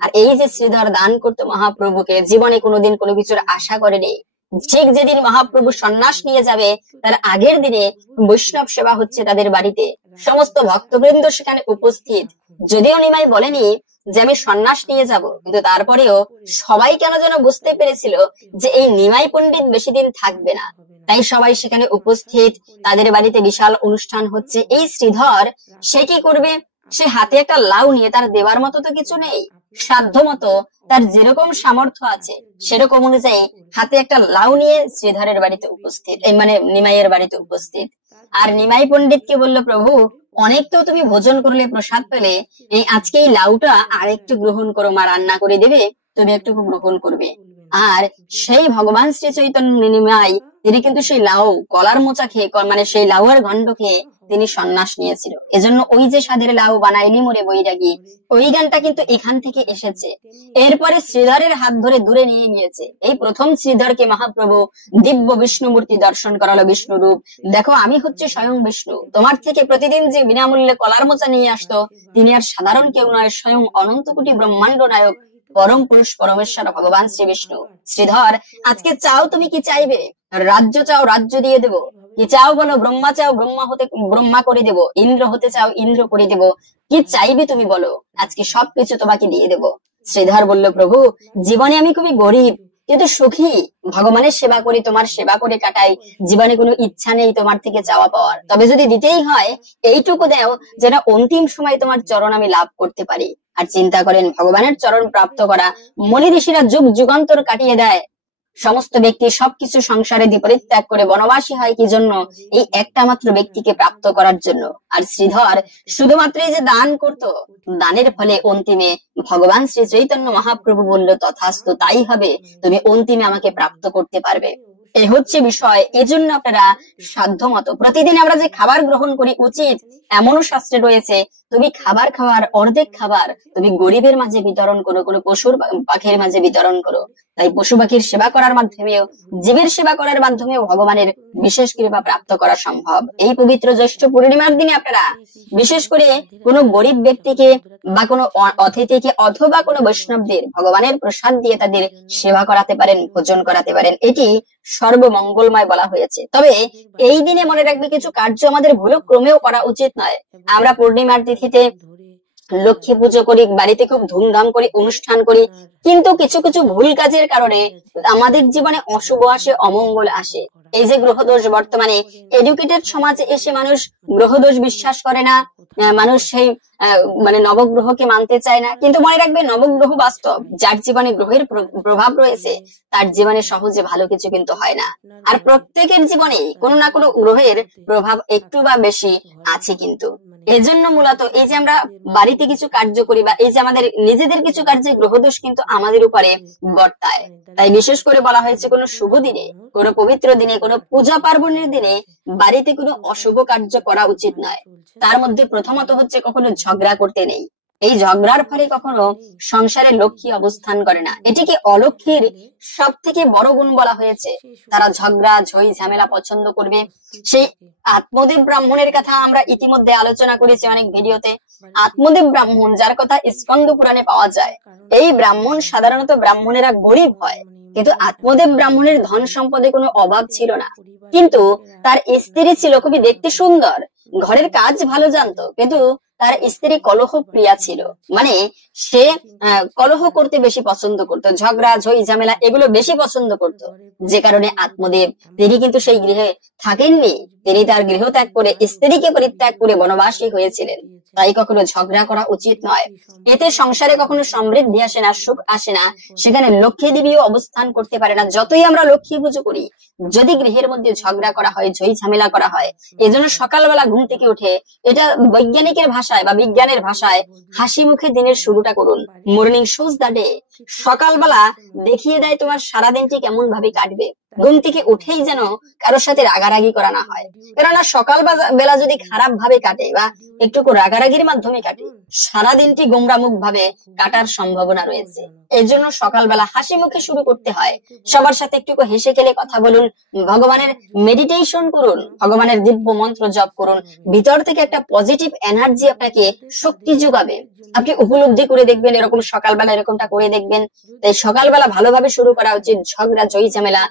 আর এই যে শ্রীধর দান করতো মহাপ্রভুকে, জীবনে কোনোদিন কোনো কিছুর আশা করেনি। ঠিক যেদিন মহাপ্রভু সন্ন্যাস নিয়ে যাবে, তার আগের দিনে বৈষ্ণব সেবা হচ্ছে তাদের বাড়িতে, সমস্ত ভক্তবৃন্দ সেখানে উপস্থিত। যদিও নিমাই বলেনি যে আমি সন্ন্যাস নিয়ে যাব, কিন্তু তারপরেও সবাই কেন যেন বুঝতে পেরেছিল যে এই নিমাই পণ্ডিত বেশি দিন থাকবে না। তাই সবাই সেখানে উপস্থিত, তাদের বাড়িতে বিশাল অনুষ্ঠান হচ্ছে। এই শ্রীধর সে কি করবে? সে হাতে একটা লাউ নিয়ে, তার দেওয়ার মতো তো কিছু নেই, সাধ্য মতো তার যেরকম সামর্থ্য আছে সেরকম অনুযায়ী হাতে একটা লাউ নিয়ে শ্রীধরের বাড়িতে উপস্থিত, এই মানে নিমাইয়ের বাড়িতে উপস্থিত। আর নিমাই পণ্ডিতকে বলল, প্রভু, অনেক তো তুমি ভোজন করলে, প্রসাদ পেলে, এই আজকে এই লাউটা আর একটু গ্রহণ করো, মা রান্না করে দেবে, তুমি একটু গ্রহণ করবে। আর সেই ভগবান শ্রী চৈতন্য নিমাই, তিনি কিন্তু সেই লাউ কলার মোচা খেয়ে, মানে সেই লাউয়ের গন্ড খেয়ে তিনি সন্ন্যাস নিয়েছিল। এজন্য ওই যে স্বাদের লাউ বানাইলি মোরে বৈরাগী, ওই গানটা কিন্তু এখান থেকে এসেছে। এরপরে শ্রীধরের হাত ধরে দূরে নিয়ে গিয়েছে। এই প্রথম শ্রীধরকে মহাপ্রভু দিব্য বিষ্ণুমূর্তি দর্শন করালো, বিষ্ণু রূপ। দেখো, আমি হচ্ছে স্বয়ং বিষ্ণু। তোমার থেকে প্রতিদিন যে বিনামূল্যে কলার মোচা নিয়ে আসতো, তিনি আর সাধারণ কেউ নয়, স্বয়ং অনন্ত কোটি ব্রহ্মাণ্ড নায়ক পরম পুরুষ পরমেশ্বর ভগবান শ্রী বিষ্ণু। শ্রীধর, আজকে চাও তুমি কি চাইবে? রাজ্য চাও, রাজ্য দিয়ে দেব। কি চাও বলো? ব্রহ্মা চাও, ব্রহ্মা করে দেব। ইন্দ্র হতে চাও, ইন্দ্র করে দেব। কি চাইবে তুমি বলো, আজকে সবকিছু তোমাকে দিয়ে দেব। শ্রীধর বলল, প্রভু, জীবনে আমি খুবই গরিব কিন্তু সুখী, ভগবানের সেবা করি, তোমার সেবা করে কাটাই, জীবনে কোনো ইচ্ছা নেই তোমার থেকে চাওয়া পাওয়ার। তবে যদি দিতেই হয়, এইটুকু দাও যেন অন্তিম সময় তোমার চরণ আমি লাভ করতে পারি। আর চিন্তা করেন, ভগবানের চরণ প্রাপ্ত করা মুনি ঋষিরা যুগ যুগান্তর কাটিয়ে দেয়। সমস্ত ব্যক্তি সবকিছু সংসারে পরিত্যাগ করে বনবাসী হয় কি জন্য? এই একটা মাত্র ব্যক্তিকে প্রাপ্ত করার জন্য। আর শ্রীধর শুধুমাত্র এই যে দান করত, দানের ফলে অন্তিমে ভগবান শ্রী চৈতন্য মহাপ্রভু বলল, তথাস্তু, তাই হবে, তুমি অন্তিমে আমাকে প্রাপ্ত করতে পারবে। এ হচ্ছে বিষয়। এজন্য আপনারা সাধ্য মতো প্রতিদিন আমরা যে খাবার গ্রহণ করি উচিত, এমনও শাস্ত্রে রয়েছে, তুমি খাবার খাওয়ার অর্ধেক খাবার তুমি গরিবের মাঝে বিতরণ করো, কোনো পশুর পাখির মাঝে বিতরণ করো। তাই পশু পাখির সেবা করার মাধ্যমেও, জীবের সেবা করার মাধ্যমেও ভগবানের বিশেষ কৃপা প্রাপ্ত করা সম্ভব। এই পবিত্র জ্যৈষ্ঠ পূর্ণিমার দিনে আপনারা বিশেষ করে কোনো গরিব ব্যক্তিকে বা কোনো অতিথিকে অথবা কোনো বৈষ্ণবদের ভগবানের প্রসাদ দিয়ে তাদের সেবা করাতে পারেন, ভোজন করাতে পারেন। এটি সর্বমঙ্গলময় বলা হয়েছে। তবে এই দিনে মনে রাখবে, কিছু কার্য আমাদের ভুলক্রমেও করা উচিত নয়। আমরা পূর্ণিমার তিথিতে লক্ষ্মী পুজো করি, বাড়িতে খুব ধুমধাম করে অনুষ্ঠান করি, কিন্তু কিছু কিছু ভুল কাজের কারণে আমাদের জীবনে অশুভ আসে, অমঙ্গল আসে। এই যে গ্রহদোষ, বর্তমানে এডুকেটেড সমাজে এসে মানুষ গ্রহদোষ বিশ্বাস করে না, মানুষ সেই নবগ্রহকে মানতে চায় না। কিন্তু মনে রাখবে, নবগ্রহ বাস্তব, যার জীবনে গ্রহের প্রভাব রয়েছে তার জীবনে সহজে ভালো কিছু কিন্তু হয় না। আর প্রত্যেকের জীবনে কোনো না কোনো গ্রহের প্রভাব একটু বা বেশি আছে। কিন্তু এজন্য মূলত এই যে আমরা বাড়িতে কিছু কার্য করি বা এই যে আমাদের নিজেদের কিছু কার্যে গ্রহদোষ কিন্তু আমাদের উপরে বর্তায়। তাই বিশেষ করে বলা হয়েছে, কোনো শুভ দিনে, কোনো পবিত্র দিনে, কোনো পূজা পার্বণের দিনে বাড়িতে কোনো অশুভ কার্য করা উচিত নয়। তার মধ্যে প্রথমত হচ্ছে, কখনো ঝগড়া করতে নেই। এই ঝগড়ার ফলে কখনো সংসারে লক্ষ্মী অবস্থান করে না। এটিকে অলক্ষ্মীর সব থেকে বড় গুণ বলা হয়েছে। তারা ঝগড়া, ঝই ঝামেলা পছন্দ করবে। সেই আত্মদেব ব্রাহ্মণের কথা আমরা ইতিমধ্যে আলোচনা করেছি অনেক ভিডিওতে। আত্মদেব ব্রাহ্মণ, যার কথা স্কন্দ পুরাণে পাওয়া যায়, এই ব্রাহ্মণ সাধারণত ব্রাহ্মণেরা গরিব হয়, কিন্তু আত্মদেব ব্রাহ্মণের ধন সম্পদে কোনো অভাব ছিল না। কিন্তু তার স্ত্রী ছিল খুবই দেখতে সুন্দর, ঘরের কাজ ভালো জানতো, কিন্তু তার স্ত্রী কলহ প্রিয়া ছিল। মানে সে কলহ করতে বেশি পছন্দ করত, ঝগড়া ঝই ঝামেলা এগুলো বেশি পছন্দ করত। যে কারণে আত্মদেব, তিনি কিন্তু সেই গৃহে থাকেননি, তিনি তার গৃহ ত্যাগ করে স্ত্রীকে পরিত্যাগ করে বনবাসী হয়েছিলেন। তাই কখনো ঝগড়া করা উচিত নয়। এতে সংসারে কখনো সমৃদ্ধি আসে না, সুখ আসে না, সেখানে লক্ষ্মী দেবীও অবস্থান করতে পারে না। যতই আমরা লক্ষ্মী পুজো করি, যদি গৃহের মধ্যে ঝগড়া করা হয়, ঝই ঝামেলা করা হয়, এজন্য সকালবেলা ঘুম থেকে উঠে, এটা বৈজ্ঞানিকের ভাষায় বা বিজ্ঞানের ভাষায়, হাসি মুখে দিনের শুরুটা করুন। Morning shoes the day. সকালবেলা দেখিয়ে দেয় তোমার সারাদিনটি কেমন ভাবে কাটবে। ঘুম থেকে উঠেই যেন কারোর সাথে রাগারাগি করা না হয়, কেননা সকাল বেলা যদি খারাপ ভাবে কাটে বা একটু রাগারাগির মাধ্যমে কাটে, সারাদিনটি গোমরামুখ ভাবে কাটার সম্ভাবনা রয়েছে। এই জন্য সকালবেলা হাসি মুখে শুরু করতে হয়। সবার সাথে একটু হেসে খেলে কথা বলুন, ভগবানের মেডিটেশন করুন, ভগবানের দিব্য মন্ত্র জপ করুন। ভিতর থেকে একটা পজিটিভ এনার্জি আপনাকে শক্তি যোগাবে। আপনি উপলব্ধি করে দেখবেন, এরকম সকালবেলা এরকমটা করে দেখবেন। তাই সকালবেলা ভালোভাবে শুরু করা উচিত। ঝগড়া ঝই ঝামেলা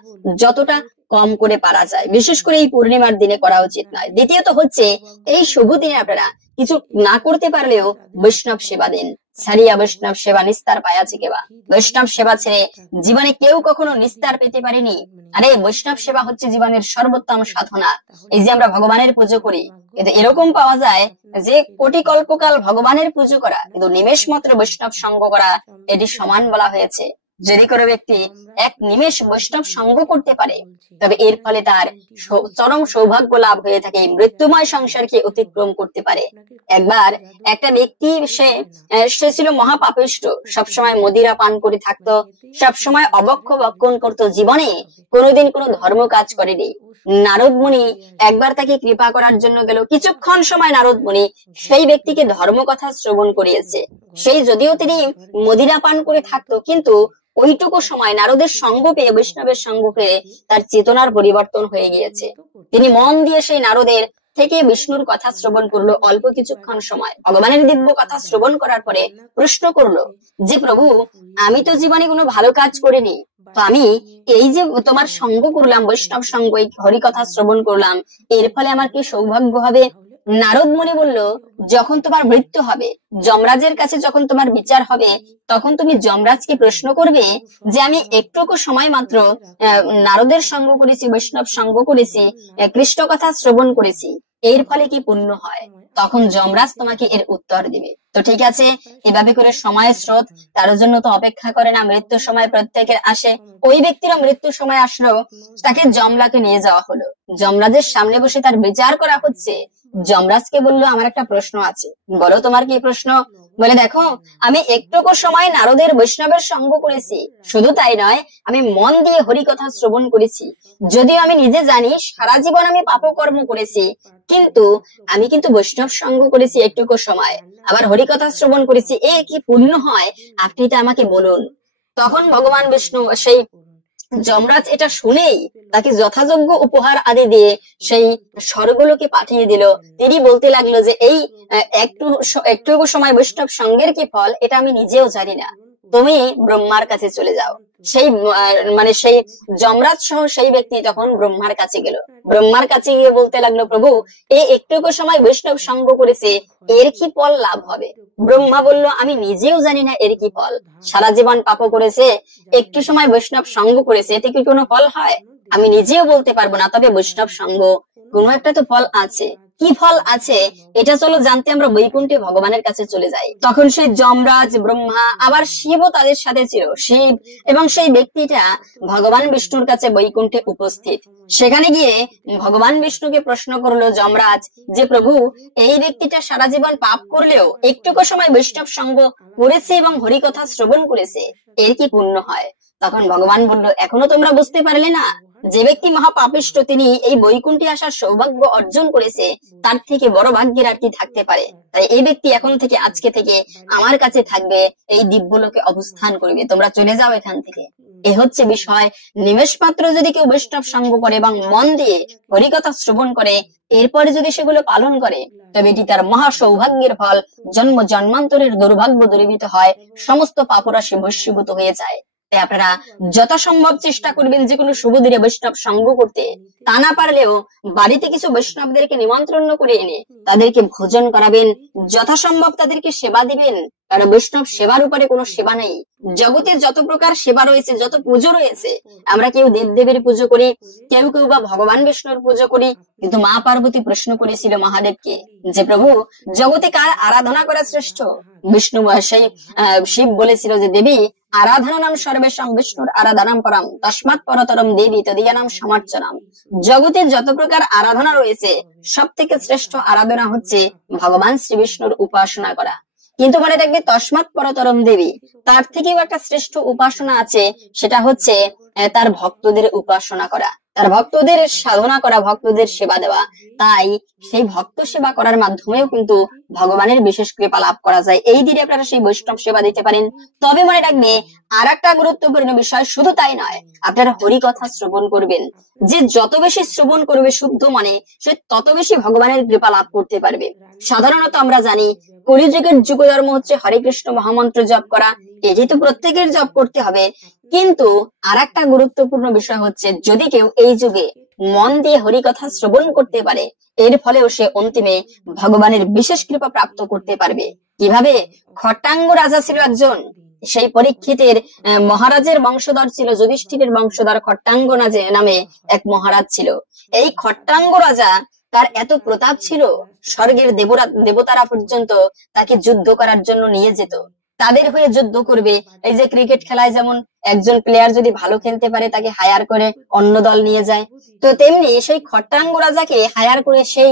যতটা কম করে পারা যায়, বিশেষ করে এই পূর্ণিমার দিনে করা উচিত নয়। দ্বিতীয়ত হচ্ছে, এই শুভ দিনে আপনারা কিছু না করতে পারলেও বৈষ্ণব সেবা দিন। ছাড়িয়া বৈষ্ণব সেবা নিস্তার পায়াছে কেবা। বৈষ্ণব সেবা ছেড়ে জীবনে কেউ কখনো নিস্তার পেতে পারেনি। আরে বৈষ্ণব সেবা হচ্ছে জীবনের সর্বোত্তম সাধনা। এই যে আমরা ভগবানের পুজো করি, কিন্তু এরকম পাওয়া যায় যে কোটি কল্পকাল ভগবানের পুজো করা, কিন্তু নিমেষ মাত্র বৈষ্ণব সঙ্গ করা, এটি সমান বলা হয়েছে। যদি কোনো ব্যক্তি এক নিমেষ বৈষ্ণব সঙ্গ করতে পারে, তবে এর ফলে তার চরম সৌভাগ্য লাভ হয়ে থাকে, মৃত্যুময় সংসারকে অতিক্রম করতে পারে। একবার একটা ব্যক্তি, সে ছিল মহাপাপিষ্ট, সবসময় মদিরা পান করে থাকতো, সবসময় অবক্ষ বক্ষণ করতো, জীবনে কোনোদিন কোনো ধর্ম কাজ করেনি। নারদ মুনি একবার তাকে কৃপা করার জন্য গেল। কিছুক্ষণ সময় নারদ মুনি সেই ব্যক্তিকে ধর্ম কথা শ্রবণ করিয়েছে। সেই যদিও তিনি মদিরা পান করে থাকতো, কিন্তু ওইটুকু সময় নারদের সঙ্গ পেয়ে, বৈষ্ণবের সঙ্গ পেয়ে তার চেতনার পরিবর্তন হয়ে গিয়েছে। তিনি মন দিয়ে সেই নারদের থেকে বিষ্ণুর কথা শ্রবণ করলো অল্প কিছুক্ষণ সময়। ভগবানের দিব্য কথা শ্রবণ করার পরে প্রশ্ন করলো যে প্রভু, আমি তো জীবনে কোনো ভালো কাজ করিনি, তো আমি এই যে তোমার সঙ্গ করলাম, বৈষ্ণব সঙ্গ, এই হরি কথা শ্রবণ করলাম, এর ফলে আমার কি সৌভাগ্য হবে? নারদ মুনি বলল, যখন তোমার মৃত্যু হবে, যমরাজের কাছে যখন তোমার বিচার হবে, তখন তুমি যমরাজকে প্রশ্ন করবে যে আমি একটুকু সময় মাত্র নারদের সঙ্গ করেছি, বৈষ্ণব সঙ্গ করেছি, কৃষ্ণ কথা শ্রবণ করেছি, এর ফলে কি পুণ্য হয়? তখন যমরাজ তোমাকে এর উত্তর দিবে। তো ঠিক আছে, এভাবে করে সময় স্রোত তার জন্য তো অপেক্ষা করে না, মৃত্যুর সময় প্রত্যেকের আসে। ওই ব্যক্তিরও মৃত্যুর সময় আসলো, তাকে যমলাকে নিয়ে যাওয়া হলো, যমরাজের সামনে বসে তার বিচার করা হচ্ছে। যমরাজকে বললো, আমার একটা প্রশ্ন আছে, বলো তোমার কি প্রশ্ন? বলে, দেখো, আমি একটুকু সময় নারদের বৈষ্ণবের সঙ্গ করেছি, শুধু তাই নয়, আমি মন দিয়ে হরি কথা শ্রবণ করেছি। যদিও আমি নিজে জানি সারা জীবন আমি পাপকর্ম করেছি, কিন্তু আমি কিন্তু বৈষ্ণব সঙ্গ করেছি একটুকু সময়, আবার হরি কথা শ্রবণ করেছি, এ কি পুণ্য হয়? আপনি এটা আমাকে বলুন। তখন ভগবান বিষ্ণু সেই যমরাজ এটা শুনেই তাকে যথাযোগ্য উপহার আদি দিয়ে সেই স্বর্গলোকে পাঠিয়ে দিল। তিনি বলতে লাগলো যে এই একটু সময় বৈষ্ণব সঙ্গের কি ফল, এটা আমি নিজেও জানি না, তুমি ব্রহ্মার কাছে চলে যাও। সেই সেই যমরাজ সহ সেই ব্যক্তি তখন ব্রহ্মার কাছে গেল। ব্রহ্মার কাছে গিয়ে বলতে লাগলো, প্রভু, এই একটুকু সময় বৈষ্ণব সঙ্গ করেছে, এর কি ফল লাভ হবে? ব্রহ্মা বলল, আমি নিজেও জানি না এর কি ফল। সারা জীবন পাপ করেছে, একটু সময় বৈষ্ণব সঙ্গ করেছে, এতে কি কোনো ফল হয়? আমি নিজেও বলতে পারবো না, তবে বৈষ্ণব সঙ্গ কোনো একটা তো ফল আছে। কি ফল আছে এটা চলো জানতে আমরা বৈকুণ্ঠে ভগবানের কাছে চলে যাই। তখন সেই যমরাজ, ব্রহ্মা, আবার শিবও তাদের সাথে ছিল। শিব এবং সেই ব্যক্তিটা ভগবান বিষ্ণুর কাছে বৈকুণ্ঠে উপস্থিত। সেখানে গিয়ে ভগবান বিষ্ণুকে প্রশ্ন করলো যমরাজ যে, প্রভু, এই ব্যক্তিটা সারা জীবন পাপ করলেও একটুকু সময় বৈষ্ণব সঙ্গ করেছে এবং হরিকথা শ্রবণ করেছে, এর কি পুণ্য হয়? তখন ভগবান বলল, এখনো তোমরা বুঝতে পারলে না? যে ব্যক্তি মহাপাপিষ্ট, তিনি এই বৈকুণ্ঠে আসার সৌভাগ্য অর্জন করেছে, তার থেকে বড় ভাগ্যের আর কি থাকতে পারে? তাই এই ব্যক্তি এখন থেকে, আজকে থেকে আমার কাছে থাকবে, এই দিব্যলোকে অবস্থান করবে, তোমরা চলে যাও এখান থেকে। এ হচ্ছে বিষয়। নিমেষ মাত্র যদি কেউ বৈষ্ণব সঙ্গ করে এবং মন দিয়ে হরিকথা শ্রবণ করে, এরপরে যদি সেগুলো পালন করে, তবে এটি তার মহা সৌভাগ্যের ফল। জন্ম জন্মান্তরের দুর্ভাগ্য দূরীভূত হয়, সমস্ত পাপরাশি ভস্মীভূত হয়ে যায়। তাই আপনারা যথাসম্ভব চেষ্টা করবেন যে কোনো শুভ দিনে বৈষ্ণব সঙ্গ করতে। তা না পারলেও বাড়িতে কিছু বৈষ্ণবদেরকে নিমন্ত্রণ করে এনে তাদেরকে ভোজন করাবেন, যথাসম্ভব তাদেরকে সেবা দিবেন। কারণ বৈষ্ণব সেবার উপরে কোনো সেবা নেই। জগতে যত প্রকার সেবা রয়েছে, যত পুজো রয়েছে, আমরা কেউ দেবদেবীর পুজো করি, কেউ কেউ বা ভগবান বিষ্ণুর পুজো করি, কিন্তু মা পার্বতী প্রশ্ন করেছিল মহাদেবকে যে, প্রভু, জগতে কার আরাধনা করা শ্রেষ্ঠ? বিষ্ণু সেই শিব বলেছিল যে, দেবী, আরাধনা নাম সর্বেশাম বিষ্ণুর আরাধনাম পরম তস্মাৎ পরতরম দেবী তদীয়ানাম সমার্চনাম। জগতে যত প্রকার আরাধনা রয়েছে, সব থেকে শ্রেষ্ঠ আরাধনা হচ্ছে ভগবান শ্রী বিষ্ণুর উপাসনা করা। কিন্তু মনে রাখবে, তস্মাৎ পরতরম দেবী, তার থেকেও একটা শ্রেষ্ঠ উপাসনা আছে, সেটা হচ্ছে তার ভক্তদের উপাসনা করা, তার ভক্তদের সাধনা করা, ভক্তদের সেবা দেওয়া। তাই সেই ভক্ত সেবা করার মাধ্যমেও কিন্তু ভগবানের বিশেষ কৃপা লাভ করা যায়। এই দিনে আপনারা সেই বৈষ্ণব সেবা দিতে পারেন। তবে মনে রাখবে, আর একটা গুরুত্বপূর্ণ বিষয়, শুধু তাই নয়, আপনারা হরি কথা শ্রবণ করবেন। যে যত বেশি শ্রবণ করবে শুদ্ধ মনে, সে তত বেশি ভগবানের কৃপা লাভ করতে পারবে। সাধারণত আমরা জানি কলিযুগের যুগধর্ম হচ্ছে হরে কৃষ্ণ মহামন্ত্র জপ করা, এটি তো প্রত্যেকের জপ করতে হবে। কিন্তু আর একটা গুরুত্বপূর্ণ বিষয় হচ্ছে, যদি কেউ এই যুগে মন দিয়ে হরি কথা শ্রবণ করতে পারে, এর ফলেও সে অন্তিমে ভগবানের বিশেষ কৃপা প্রাপ্ত করতে পারবে। কিভাবে? খট্টাঙ্গ রাজা ছিল একজন, সেই পরীক্ষিতের মহারাজের বংশধর ছিল, যুধিষ্ঠিরের বংশধর খট্টাঙ্গ নামে এক মহারাজ ছিল। এই খট্টাঙ্গ রাজা, তার এত প্রতাপ ছিল, স্বর্গের দেবতারা পর্যন্ত তাকে যুদ্ধ করার জন্য নিয়ে যেত, তাদের হয়ে যুদ্ধ করবে। এই যে ক্রিকেট খেলায় যেমন একজন প্লেয়ার যদি ভালো খেলতে পারে, তাকে হায়ার করে অন্য দল নিয়ে যায়, তো তেমনি সেই খট্টাঙ্গ রাজাকে হায়ার করে সেই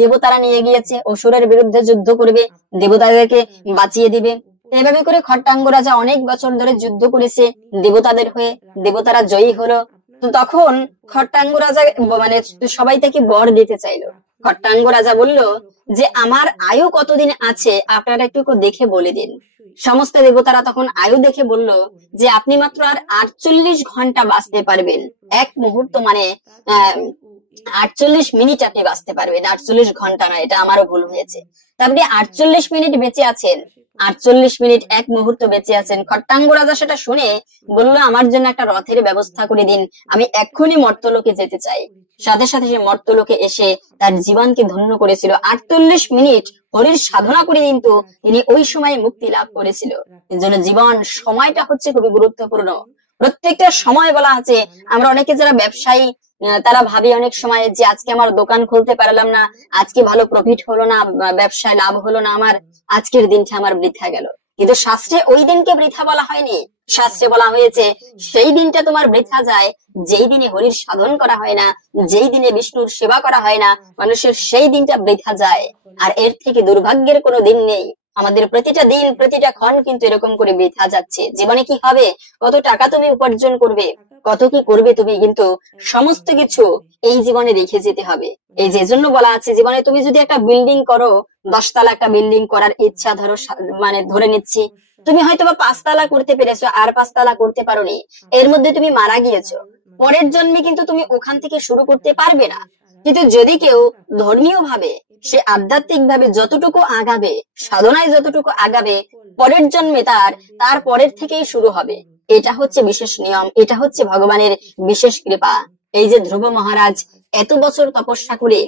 দেবতারা নিয়ে গিয়েছে, অসুরের বিরুদ্ধে যুদ্ধ করবে, দেবতাদেরকে বাঁচিয়ে দিবে। এভাবে করে খট্টাঙ্গ রাজা অনেক বছর ধরে যুদ্ধ করেছে দেবতাদের হয়ে, দেবতারা জয়ী হলো। তো তখন খট্টাঙ্গ রাজা সবাই তাকে বর দিতে চাইলো। খট্টাঙ্গ রাজা বলল যে, আমার আয়ু কতদিন আছে আপনারা একটু দেখে বলে দিন। সমস্ত দেবতারা তখন আয়ু দেখে বলল যে আপনি মাত্র আর 48 ঘন্টা বাঁচতে পারবেন, এক মুহূর্ত মানে 48 মিনিট আপনি বাঁচতে পারবেন, 48 ঘন্টা না, এটা আমারও ভুল হয়েছে। আপনি 48 মিনিট বেঁচে আছেন, 48 মিনিট এক মুহূর্ত বেঁচে আছেন। খট্টাঙ্গ রাজা সেটা শুনে বলল আমার জন্য একটা রথের ব্যবস্থা করে দিন, আমি এক্ষুনি মর্তলোকে যেতে চাই। সাথে সাথে সে মর্তলোকে এসে তার জীবনকে ধন্য করেছিল। 48 মিনিট হরির সাধনা করে কিন্তু তিনি ওই সময় মুক্তি লাভ করেছিল। এর জন্য জীবন সময়টা হচ্ছে খুবই গুরুত্বপূর্ণ। প্রত্যেকটা সময় বলা আছে, আমরা অনেকে যারা ব্যবসায়ী তারা ভাবি অনেক সময় যে আজকে আমার দোকান খুলতে পারলাম না, আজকে ভালো প্রফিট হলো না, ব্যবসায় লাভ হলো না, আমার আজকের দিনটা আমার বৃথা গেল। কিন্তু শাস্ত্রে ওই দিনকে বৃথা বলা হয়নি। শাস্ত্রে বলা হয়েছে সেই দিনটা তোমার বৃথা যায় যেই দিনে হরির সাধন করা হয় না, যেই দিনে বিষ্ণুর সেবা করা হয় না, মানুষের সেই দিনটা বৃথা যায়। আর এর থেকে দুর্ভাগ্যের কোনো দিন নেই। আমাদের প্রতিটা দিন প্রতিটা ক্ষণ কিন্তু এরকম করে বৃথা যাচ্ছে। জীবনে কি হবে, কত টাকা তুমি উপার্জন করবে, কত কি করবে তুমি, কিন্তু সমস্ত কিছু এই জীবনে রেখে যেতে হবে। এই যে জন্য বলা আছে জীবনে তুমি যদি একটা বিল্ডিং করো, 10 তলা একটা বিল্ডিং করার ইচ্ছা ধরো, মানে ধরে নিচ্ছি তুমি হয়তো বা 5 তলা করতে পেরেছো, আর 5 তলা করতে পারোনি, এর মধ্যে তুমি মারা গিয়েছো, পরের জন্মে কিন্তু তুমি ওখান থেকে শুরু করতে পারবে না। কিন্তু যদি কেউ ধর্মীয় ভাবে, সে আধ্যাত্মিক ভাবে যতটুকু আগাবে, সাধনায় যতটুকু আগাবে, পরের জন্মে তার পরের থেকেই শুরু হবে। এটা হচ্ছে বিশেষ নিয়ম, এটা হচ্ছে ভগবানের বিশেষ কৃপা। এই যে ধ্রুব মহারাজ এত বছর তপস্যা করে,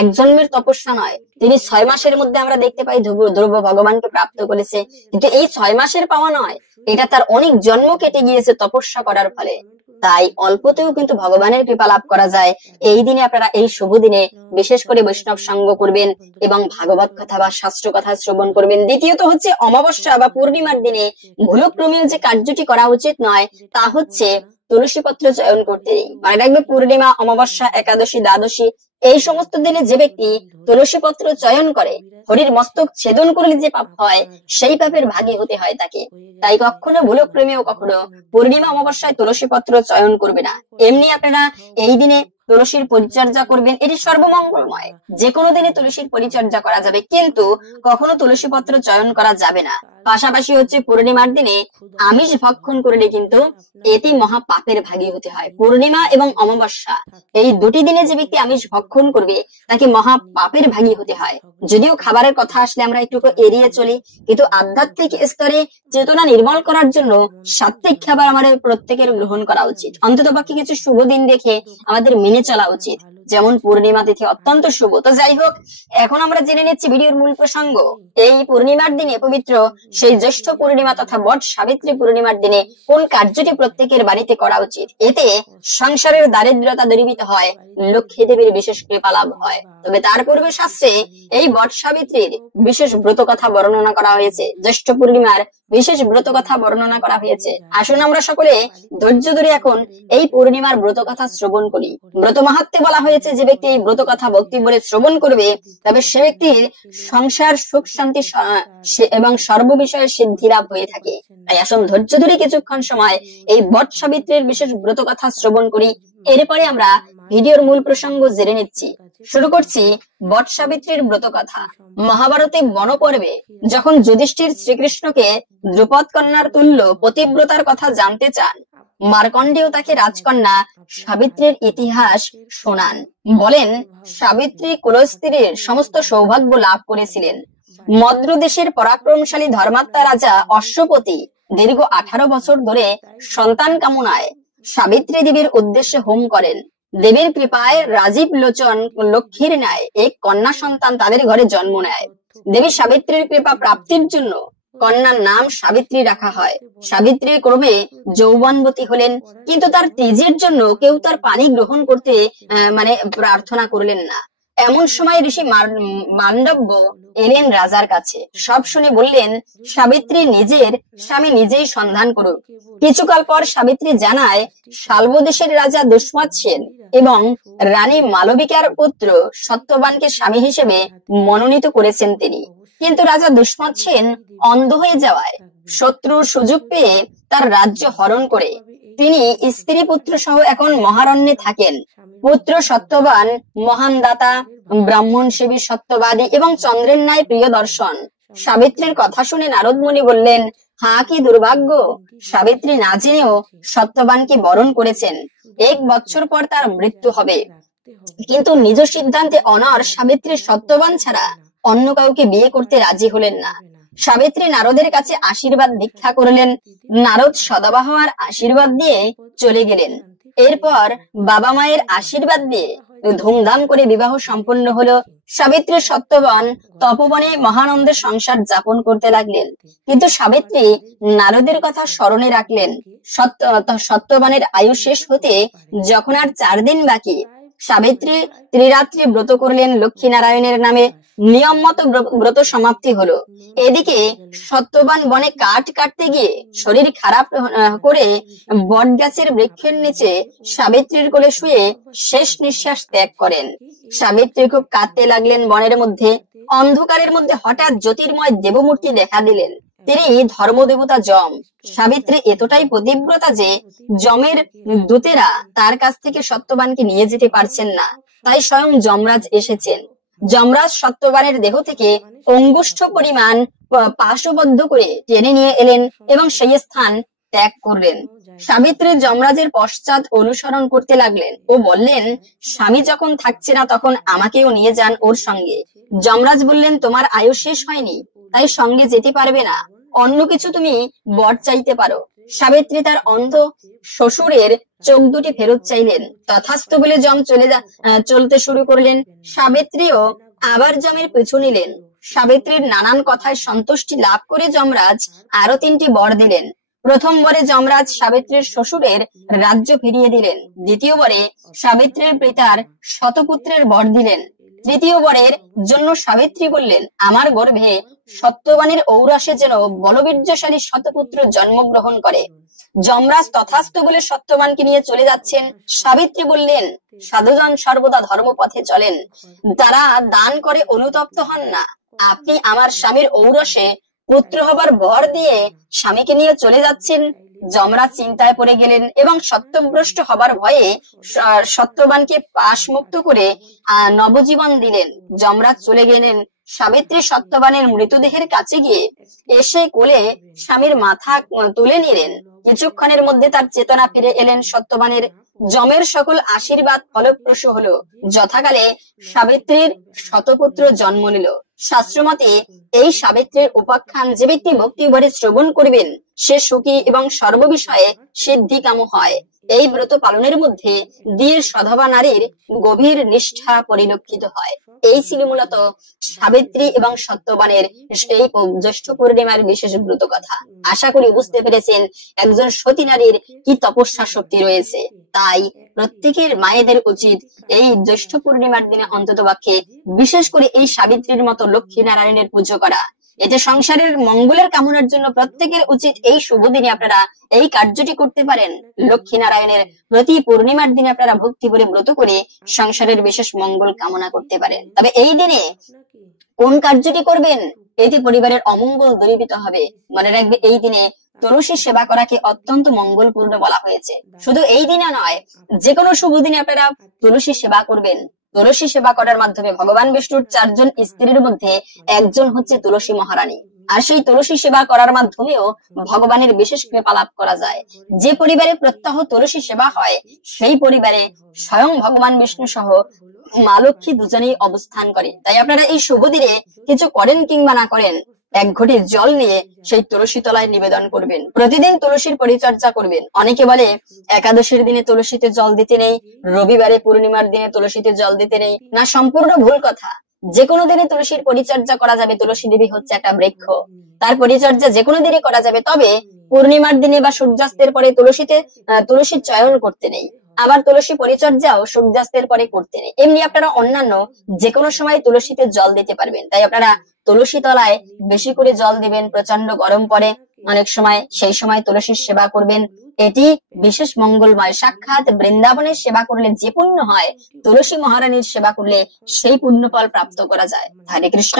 এক জন্মের তপস্যা নয়, তিনি 6 মাসের মধ্যে আমরা দেখতে পাই ধ্রুব ভগবানকে প্রাপ্ত করেছে। কিন্তু এই 6 মাসের পাওয়া নয়, এটা তার অনেক জন্ম কেটে গিয়েছে তপস্যা করার ফলে। তাই অল্পতেও কিন্তু ভগবানের কৃপা লাভ করা যায়। এই দিনে আপনারা, এই শুভ দিনে বিশেষ করে বৈষ্ণব সঙ্গ করবেন এবং ভাগবত কথা বা শাস্ত্র কথা শ্রবণ করবেন। দ্বিতীয়ত হচ্ছে অমাবস্যা বা পূর্ণিমার দিনে ভুলক্রমেও যে কার্যটি করা উচিত নয় তা হচ্ছে তুলসী পত্র চয়ন করতে নেই। মনে রাখবে, পূর্ণিমা, অমাবস্যা, একাদশী, দ্বাদশী এই সমস্ত দিনে যে ব্যক্তি তুলসী পত্র চয়ন করে, হরির মস্তক ছেদন করলে যে পাপ হয় সেই পাপের ভাগী হতে হয় তাকে। তাই কখনো ভুলক্রমেও কখনো পূর্ণিমা অমাবস্যায় তুলসী পত্র চয়ন করবে না। এমনি আপনারা এই দিনে তুলসীর পরিচর্যা করবেন, এটি সর্বমঙ্গলময়। যে কোনো দিনে তুলসীর পরিচর্যা করা যাবে, কিন্তু কখনো তুলসী পত্র চয়ন করা যাবে না। পাশাপাশি হচ্ছে পূর্ণিমার দিনে আমিষ ভক্ষণ করলে কিন্তু এটি মহা পাপের ভাগী হতে হয়। পূর্ণিমা এবং অমাবস্যা এই দুটি দিনে যে ব্যক্তি আমিষ ভক্ষণ করবে তাকে মহা পাপের ভাগী হতে হয়। যদিও খাবারের কথা আসলে আমরা একটু এড়িয়ে চলি, কিন্তু আধ্যাত্মিক স্তরে চেতনা নির্মল করার জন্য সাত্বিক খাবার আমাদের প্রত্যেকের গ্রহণ করা উচিত। অন্ততপক্ষে কিছু শুভ দিন দেখে আমাদের মেনে চলা উচিত, যেমন পূর্ণিমা তিথি অত্যন্ত শুভ। তো যাই হোক, এখন আমরা জেনে নিচ্ছি ভিডিওর মূল প্রসঙ্গ। এই পূর্ণিমার দিনে, পবিত্র সেই জ্যৈষ্ঠ পূর্ণিমা তথা বট সাবিত্রী পূর্ণিমার দিনে কোন কার্যটি প্রত্যেকের বাড়িতে করা উচিত, এতে সংসারের দারিদ্রতা দূরীভূত হয়, লক্ষ্মী দেবীর বিশেষ কৃপা লাভ হয়। তবে তার পূর্বে শাস্ত্রে এই বট সাবিত্রীর বিশেষ ব্রত কথা বর্ণনা করা হয়েছে, জ্যৈষ্ঠ পূর্ণিমার বিশেষ ব্রত কথা বর্ণনা করা হয়েছে। আসুন আমরা সকলে ধৈর্য ধরে এখন এই পূর্ণিমার ব্রত কথা শ্রবণ করি। ব্রত মাহাত্ম্যে বলা হয়েছে যে ব্যক্তি এই ব্রত কথা ভক্তি ভরে শ্রবণ করবে, তবে সে ব্যক্তির সংসার সুখ শান্তি এবং সর্ব বিষয়ে সিদ্ধি লাভ হয়ে থাকে। তাই আসুন ধৈর্য ধরে কিছুক্ষণ সময় এই বট সাবিত্রীর বিশেষ ব্রত কথা শ্রবণ করি। এরপরে আমরা ভিডিওর মূল প্রসঙ্গ জেনে নিচ্ছি। শুরু করছি বট সাবিত্রীর ব্রত কথা। মহাভারতে বনপর্বে যখন যুধিষ্ঠির শ্রীকৃষ্ণকে দ্রুপদ কন্যার তুল্য পতিব্রতার কথা জানতে চান, মার্কণ্ডেয় তাকে রাজকন্যা সাবিত্রীর ইতিহাস শোনান। বলেন, সাবিত্রী কুলস্ত্রীর সমস্ত সৌভাগ্য লাভ করেছিলেন। মদ্র দেশের পরাক্রমশালী ধর্মাত্মা রাজা অশ্বপতি দীর্ঘ 18 বছর ধরে সন্তান কামনায় সাবিত্রী দেবীর উদ্দেশ্যে হোম করেন। দেবীর কৃপায় রাজীব লোচন লক্ষ্মীর ন্যায় এক কন্যা সন্তান তাদের ঘরে জন্ম নেয়। দেবী সাবিত্রীর কৃপা প্রাপ্তির জন্য কন্যার নাম সাবিত্রী রাখা হয়। সাবিত্রী ক্রমে যৌবনবতী হলেন, কিন্তু তার তেজের জন্য কেউ তার পানি গ্রহণ করতে প্রার্থনা করলেন না। এমন সময় ঋষি মান্ডব্য এলেন রাজার কাছে। সব শুনে বললেন, সাবিত্রী নিজের স্বামী নিজেই সন্ধান করুক। কিছুকাল পর সাবিত্রী জানায়, শাল্ব দেশের রাজা দুষ্মত সেন এবং রানী মালবিকার পুত্র সত্যবানকে স্বামী হিসেবে মনোনীত করেছেন তিনি। কিন্তু রাজা দুষ্মত সেন অন্ধ হয়ে যাওয়ায় শত্রু সুযোগ পেয়ে তার রাজ্য হরণ করে তিনি স্ত্রী পুত্র সহ এখন মহারণ্যে থাকেন। পুত্র সত্যবান মহান দাতা, ব্রাহ্মণ সেবী, সত্যবাদী এবং চন্দ্রের ন্যায় প্রিয় দর্শন। সাবিত্রীর কথা শুনে নারদ মুনি বললেন, হা কি দুর্ভাগ্য, সাবিত্রী না জেনেও সত্যবানকে বরণ করেছেন। 1 বছর পর তার মৃত্যু হবে, কিন্তু নিজ সিদ্ধান্তে অনড় সাবিত্রী সত্যবান ছাড়া অন্য কাউকে বিয়ে করতে রাজি হলেন না। সাবিত্রী নারদের কাছে আশীর্বাদ ভিক্ষা করলেন। নারদ সদাবহার আশীর্বাদ দিয়ে চলে গেলেন। এরপর বাবা মায়ের আশীর্বাদ দিয়ে ধুমধাম করে বিবাহ সম্পন্ন হলো। সাবিত্রী সত্যবান তপবনে মহানন্দের সংসার যাপন করতে লাগলেন, কিন্তু সাবিত্রী নারদের কথা স্মরণে রাখলেন। সত্যবানের আয়ু শেষ হতে যখন আর 4 দিন বাকি, সাবিত্রী ত্রিরাত্রি ব্রত করলেন লক্ষ্মী নারায়ণের নামে। নিয়ম মতো ব্রত সমাপ্তি হলো। এদিকে সত্যবান বনে কাঠ কাটতে গিয়ে শরীর খারাপ করে বট গাছের বৃক্ষের নিচে সাবিত্রীর কোলে শুয়ে শেষ নিঃশ্বাস ত্যাগ করেন। সাবিত্রী খুব কাঁদতে লাগলেন। বনের মধ্যে অন্ধকারের মধ্যে হঠাৎ জ্যোতির্ময় দেবমূর্তি দেখা দিলেন। তিনি ধর্মদেবতা যম। সাবিত্রী এতটাই পতিব্রতা যে যমের দূতেরা তার কাছ থেকে সত্যবানকে নিয়ে যেতে পারছেন না, তাই স্বয়ং যমরাজ এসেছেন। যমরাজ সত্যবানের দেহ থেকে অঙ্গুষ্ঠ পরিমাণ পাশবদ্ধ করে টেনে নিয়ে এলেন এবং সেই স্থান ত্যাগ করলেন। সাবিত্রী যমরাজের পশ্চাৎ অনুসরণ করতে লাগলেন ও বললেন, স্বামী যখন থাকছে না তখন আমাকেও নিয়ে যান ওর সঙ্গে। যমরাজ বললেন, তোমার আয়ু শেষ হয়নি, তাই সঙ্গে যেতে পারবে না, অন্য কিছু তুমি বর চাইতে পারো। সাবিত্রী তার অন্ধ শ্বশুরের চোখ দুটি ফেরত চাইলেন। তথাস্তু বলে যম চলতে শুরু করলেন। সাবিত্রীও আবার যমের পিছু নিলেন। সাবিত্রীর নানান কথায় সন্তুষ্টি লাভ করে যমরাজ আরো 3টি বর দিলেন। প্রথম বরে যমরাজ সাবিত্রীর শ্বশুরের রাজ্য ফিরিয়ে দিলেন। দ্বিতীয় বরে সাবিত্রীর পিতার শতপুত্রের বর দিলেন। তৃতীয় বরের জন্য সাবিত্রী বললেন, আমার গর্ভে সত্যবানের ঔরসে যেন বলবীর্যশালী শতপুত্র জন্মগ্রহণ করে। যমরাজ তথাস্তু বলে সত্যবানকে নিয়ে চলে যাচ্ছেন। সাবিত্রী বললেন, সাধুজন সর্বদা ধর্মপথে চলেন, তারা দান করে অনুতপ্ত হন না। আপনি আমার স্বামীর ঔরসে পুত্র হবার বর দিয়ে স্বামীকে নিয়ে চলে যাচ্ছেন। যমরাজ চিন্তায় পড়ে গেলেন এবং সত্যভ্রষ্ট হবার ভয়ে সত্যবানকে পাশমুক্ত করে নবজীবন দিলেন। যমরাজ চলে গেলেন। সাবিত্রী সত্যবানের মৃতদেহের কাছে গিয়ে এসে কোলে স্বামীর মাথা তুলে নিলেন। কিছুক্ষণের মধ্যে তার চেতনা ফিরে এলেন। সত্যবানের যমের সকল আশীর্বাদ ফলপ্রসূ হলো। যথাকালে সাবিত্রীর শতপুত্র জন্ম নিল। শাস্ত্রমতে এই সাবিত্রীর উপাখ্যান যে ব্যক্তি ভক্তি ভরে শ্রবণ করবেন সে সুখী এবং সর্ববিষয়ে সিদ্ধিকাম হয়। এই ব্রত পালনের মধ্যে দিয়ে সধবা নারীর গভীর নিষ্ঠা পরিলক্ষিত হয়। এই ছিল মূলত সাবিত্রী এবং সত্যবানের এই জ্যৈষ্ঠ পূর্ণিমার বিশেষ ব্রত কথা। আশা করি বুঝতে পেরেছেন একজন সতী নারীর কি তপস্যা শক্তি রয়েছে। তাই প্রত্যেকের মায়েদের উচিত এই জ্যৈষ্ঠ পূর্ণিমার দিনে অন্ততপক্ষে বিশেষ করে এই সাবিত্রীর মতো লক্ষ্মী নারায়ণের পুজো করা। এতে সংসারের মঙ্গলের কামনার জন্য প্রত্যেকের উচিত এই শুভ দিনে আপনারা এই কার্যটি করতে পারেন। লক্ষ্মী নারায়ণের প্রতি পূর্ণিমার দিনে আপনারা ভক্তি করে ব্রত করে সংসারের বিশেষ মঙ্গল কামনা করতে পারেন। তবে এই দিনে কোন কার্যটি করবেন এতে পরিবারের অমঙ্গল দূরীভূত হবে। মনে রাখবে এই দিনে তুলসী সেবা করাকে অত্যন্ত মঙ্গলপূর্ণ বলা হয়েছে। শুধু এই দিনে নয়, যে কোনো শুভ দিনে আপনারা তুলসী সেবা করবেন। তুলসী সেবা করার মাধ্যমে ভগবান বিষ্ণুর 4 জন স্ত্রীর মধ্যে একজন হচ্ছে তুলসী মহারানী। আর সেই তুলসী সেবা করার মাধ্যমেও ভগবানের বিশেষ কৃপা লাভ করা যায়। যে পরিবারে প্রত্যহ তুলসী সেবা হয় সেই পরিবারে স্বয়ং ভগবান বিষ্ণু সহ মা লক্ষ্মী দুজনেই অবস্থান করে। তাই আপনারা এই শুভ দিনে কিছু করেন কিংবা না করেন, 1 ঘটি জল নিয়ে সেই তুলসী তলায় নিবেদন করবেন। প্রতিদিন তুলসীর পরিচর্যা করবেন। অনেকে বলে একাদশীর দিনে তুলসীতে জল দিতে নেই, রবিবারে পূর্ণিমার দিনে তুলসীতে জল দিতে নেই। না, সম্পূর্ণ ভুল কথা। যে কোনো দিনে তুলসীর পরিচর্যা করা যাবে। তুলসী দেবী হচ্ছে একটা বৃক্ষ, তার পরিচর্যা যে কোনো দিনে করা যাবে। তবে পূর্ণিমার দিনে বা সূর্যাস্তের পরে তুলসীর চয়ন করতে নেই। আবার তুলসী পরিচর্যাও সূর্যাস্তের পরে করতে নেই। এমনি আপনারা অন্যান্য যে কোনো সময় তুলসীতে জল দিতে পারবেন। তাই আপনারা তুলসী তলায় বেশি করে জল দিবেন। প্রচন্ড গরম পড়ে অনেক সময়, সেই সময় তুলসীর সেবা করবেন। এটি বিশেষ মঙ্গলময়। সাক্ষাৎ বৃন্দাবনের সেবা করলে যে পুণ্য হয়, তুলসী মহারানীর সেবা করলে সেই পুণ্য ফল প্রাপ্ত করা যায়। হরে কৃষ্ণ।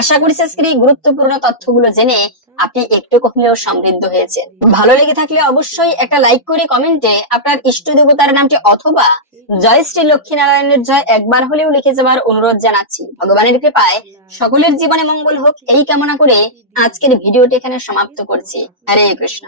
আশা করি আজকের এই গুরুত্বপূর্ণ তথ্যগুলো জেনে আপনি একটু হলেও সমৃদ্ধ হয়েছেন। ভালো লেগে থাকলে অবশ্যই একটা লাইক করে কমেন্টে আপনার ইষ্ট দেবতার নামটি অথবা জয় শ্রী লক্ষ্মীনারায়ণের জয় একবার হলেও লিখে যাবার অনুরোধ জানাচ্ছি। ভগবানের কৃপায় সকলের জীবনে মঙ্গল হোক এই কামনা করে আজকের ভিডিওটি এখানে সমাপ্ত করছি। হরে কৃষ্ণ।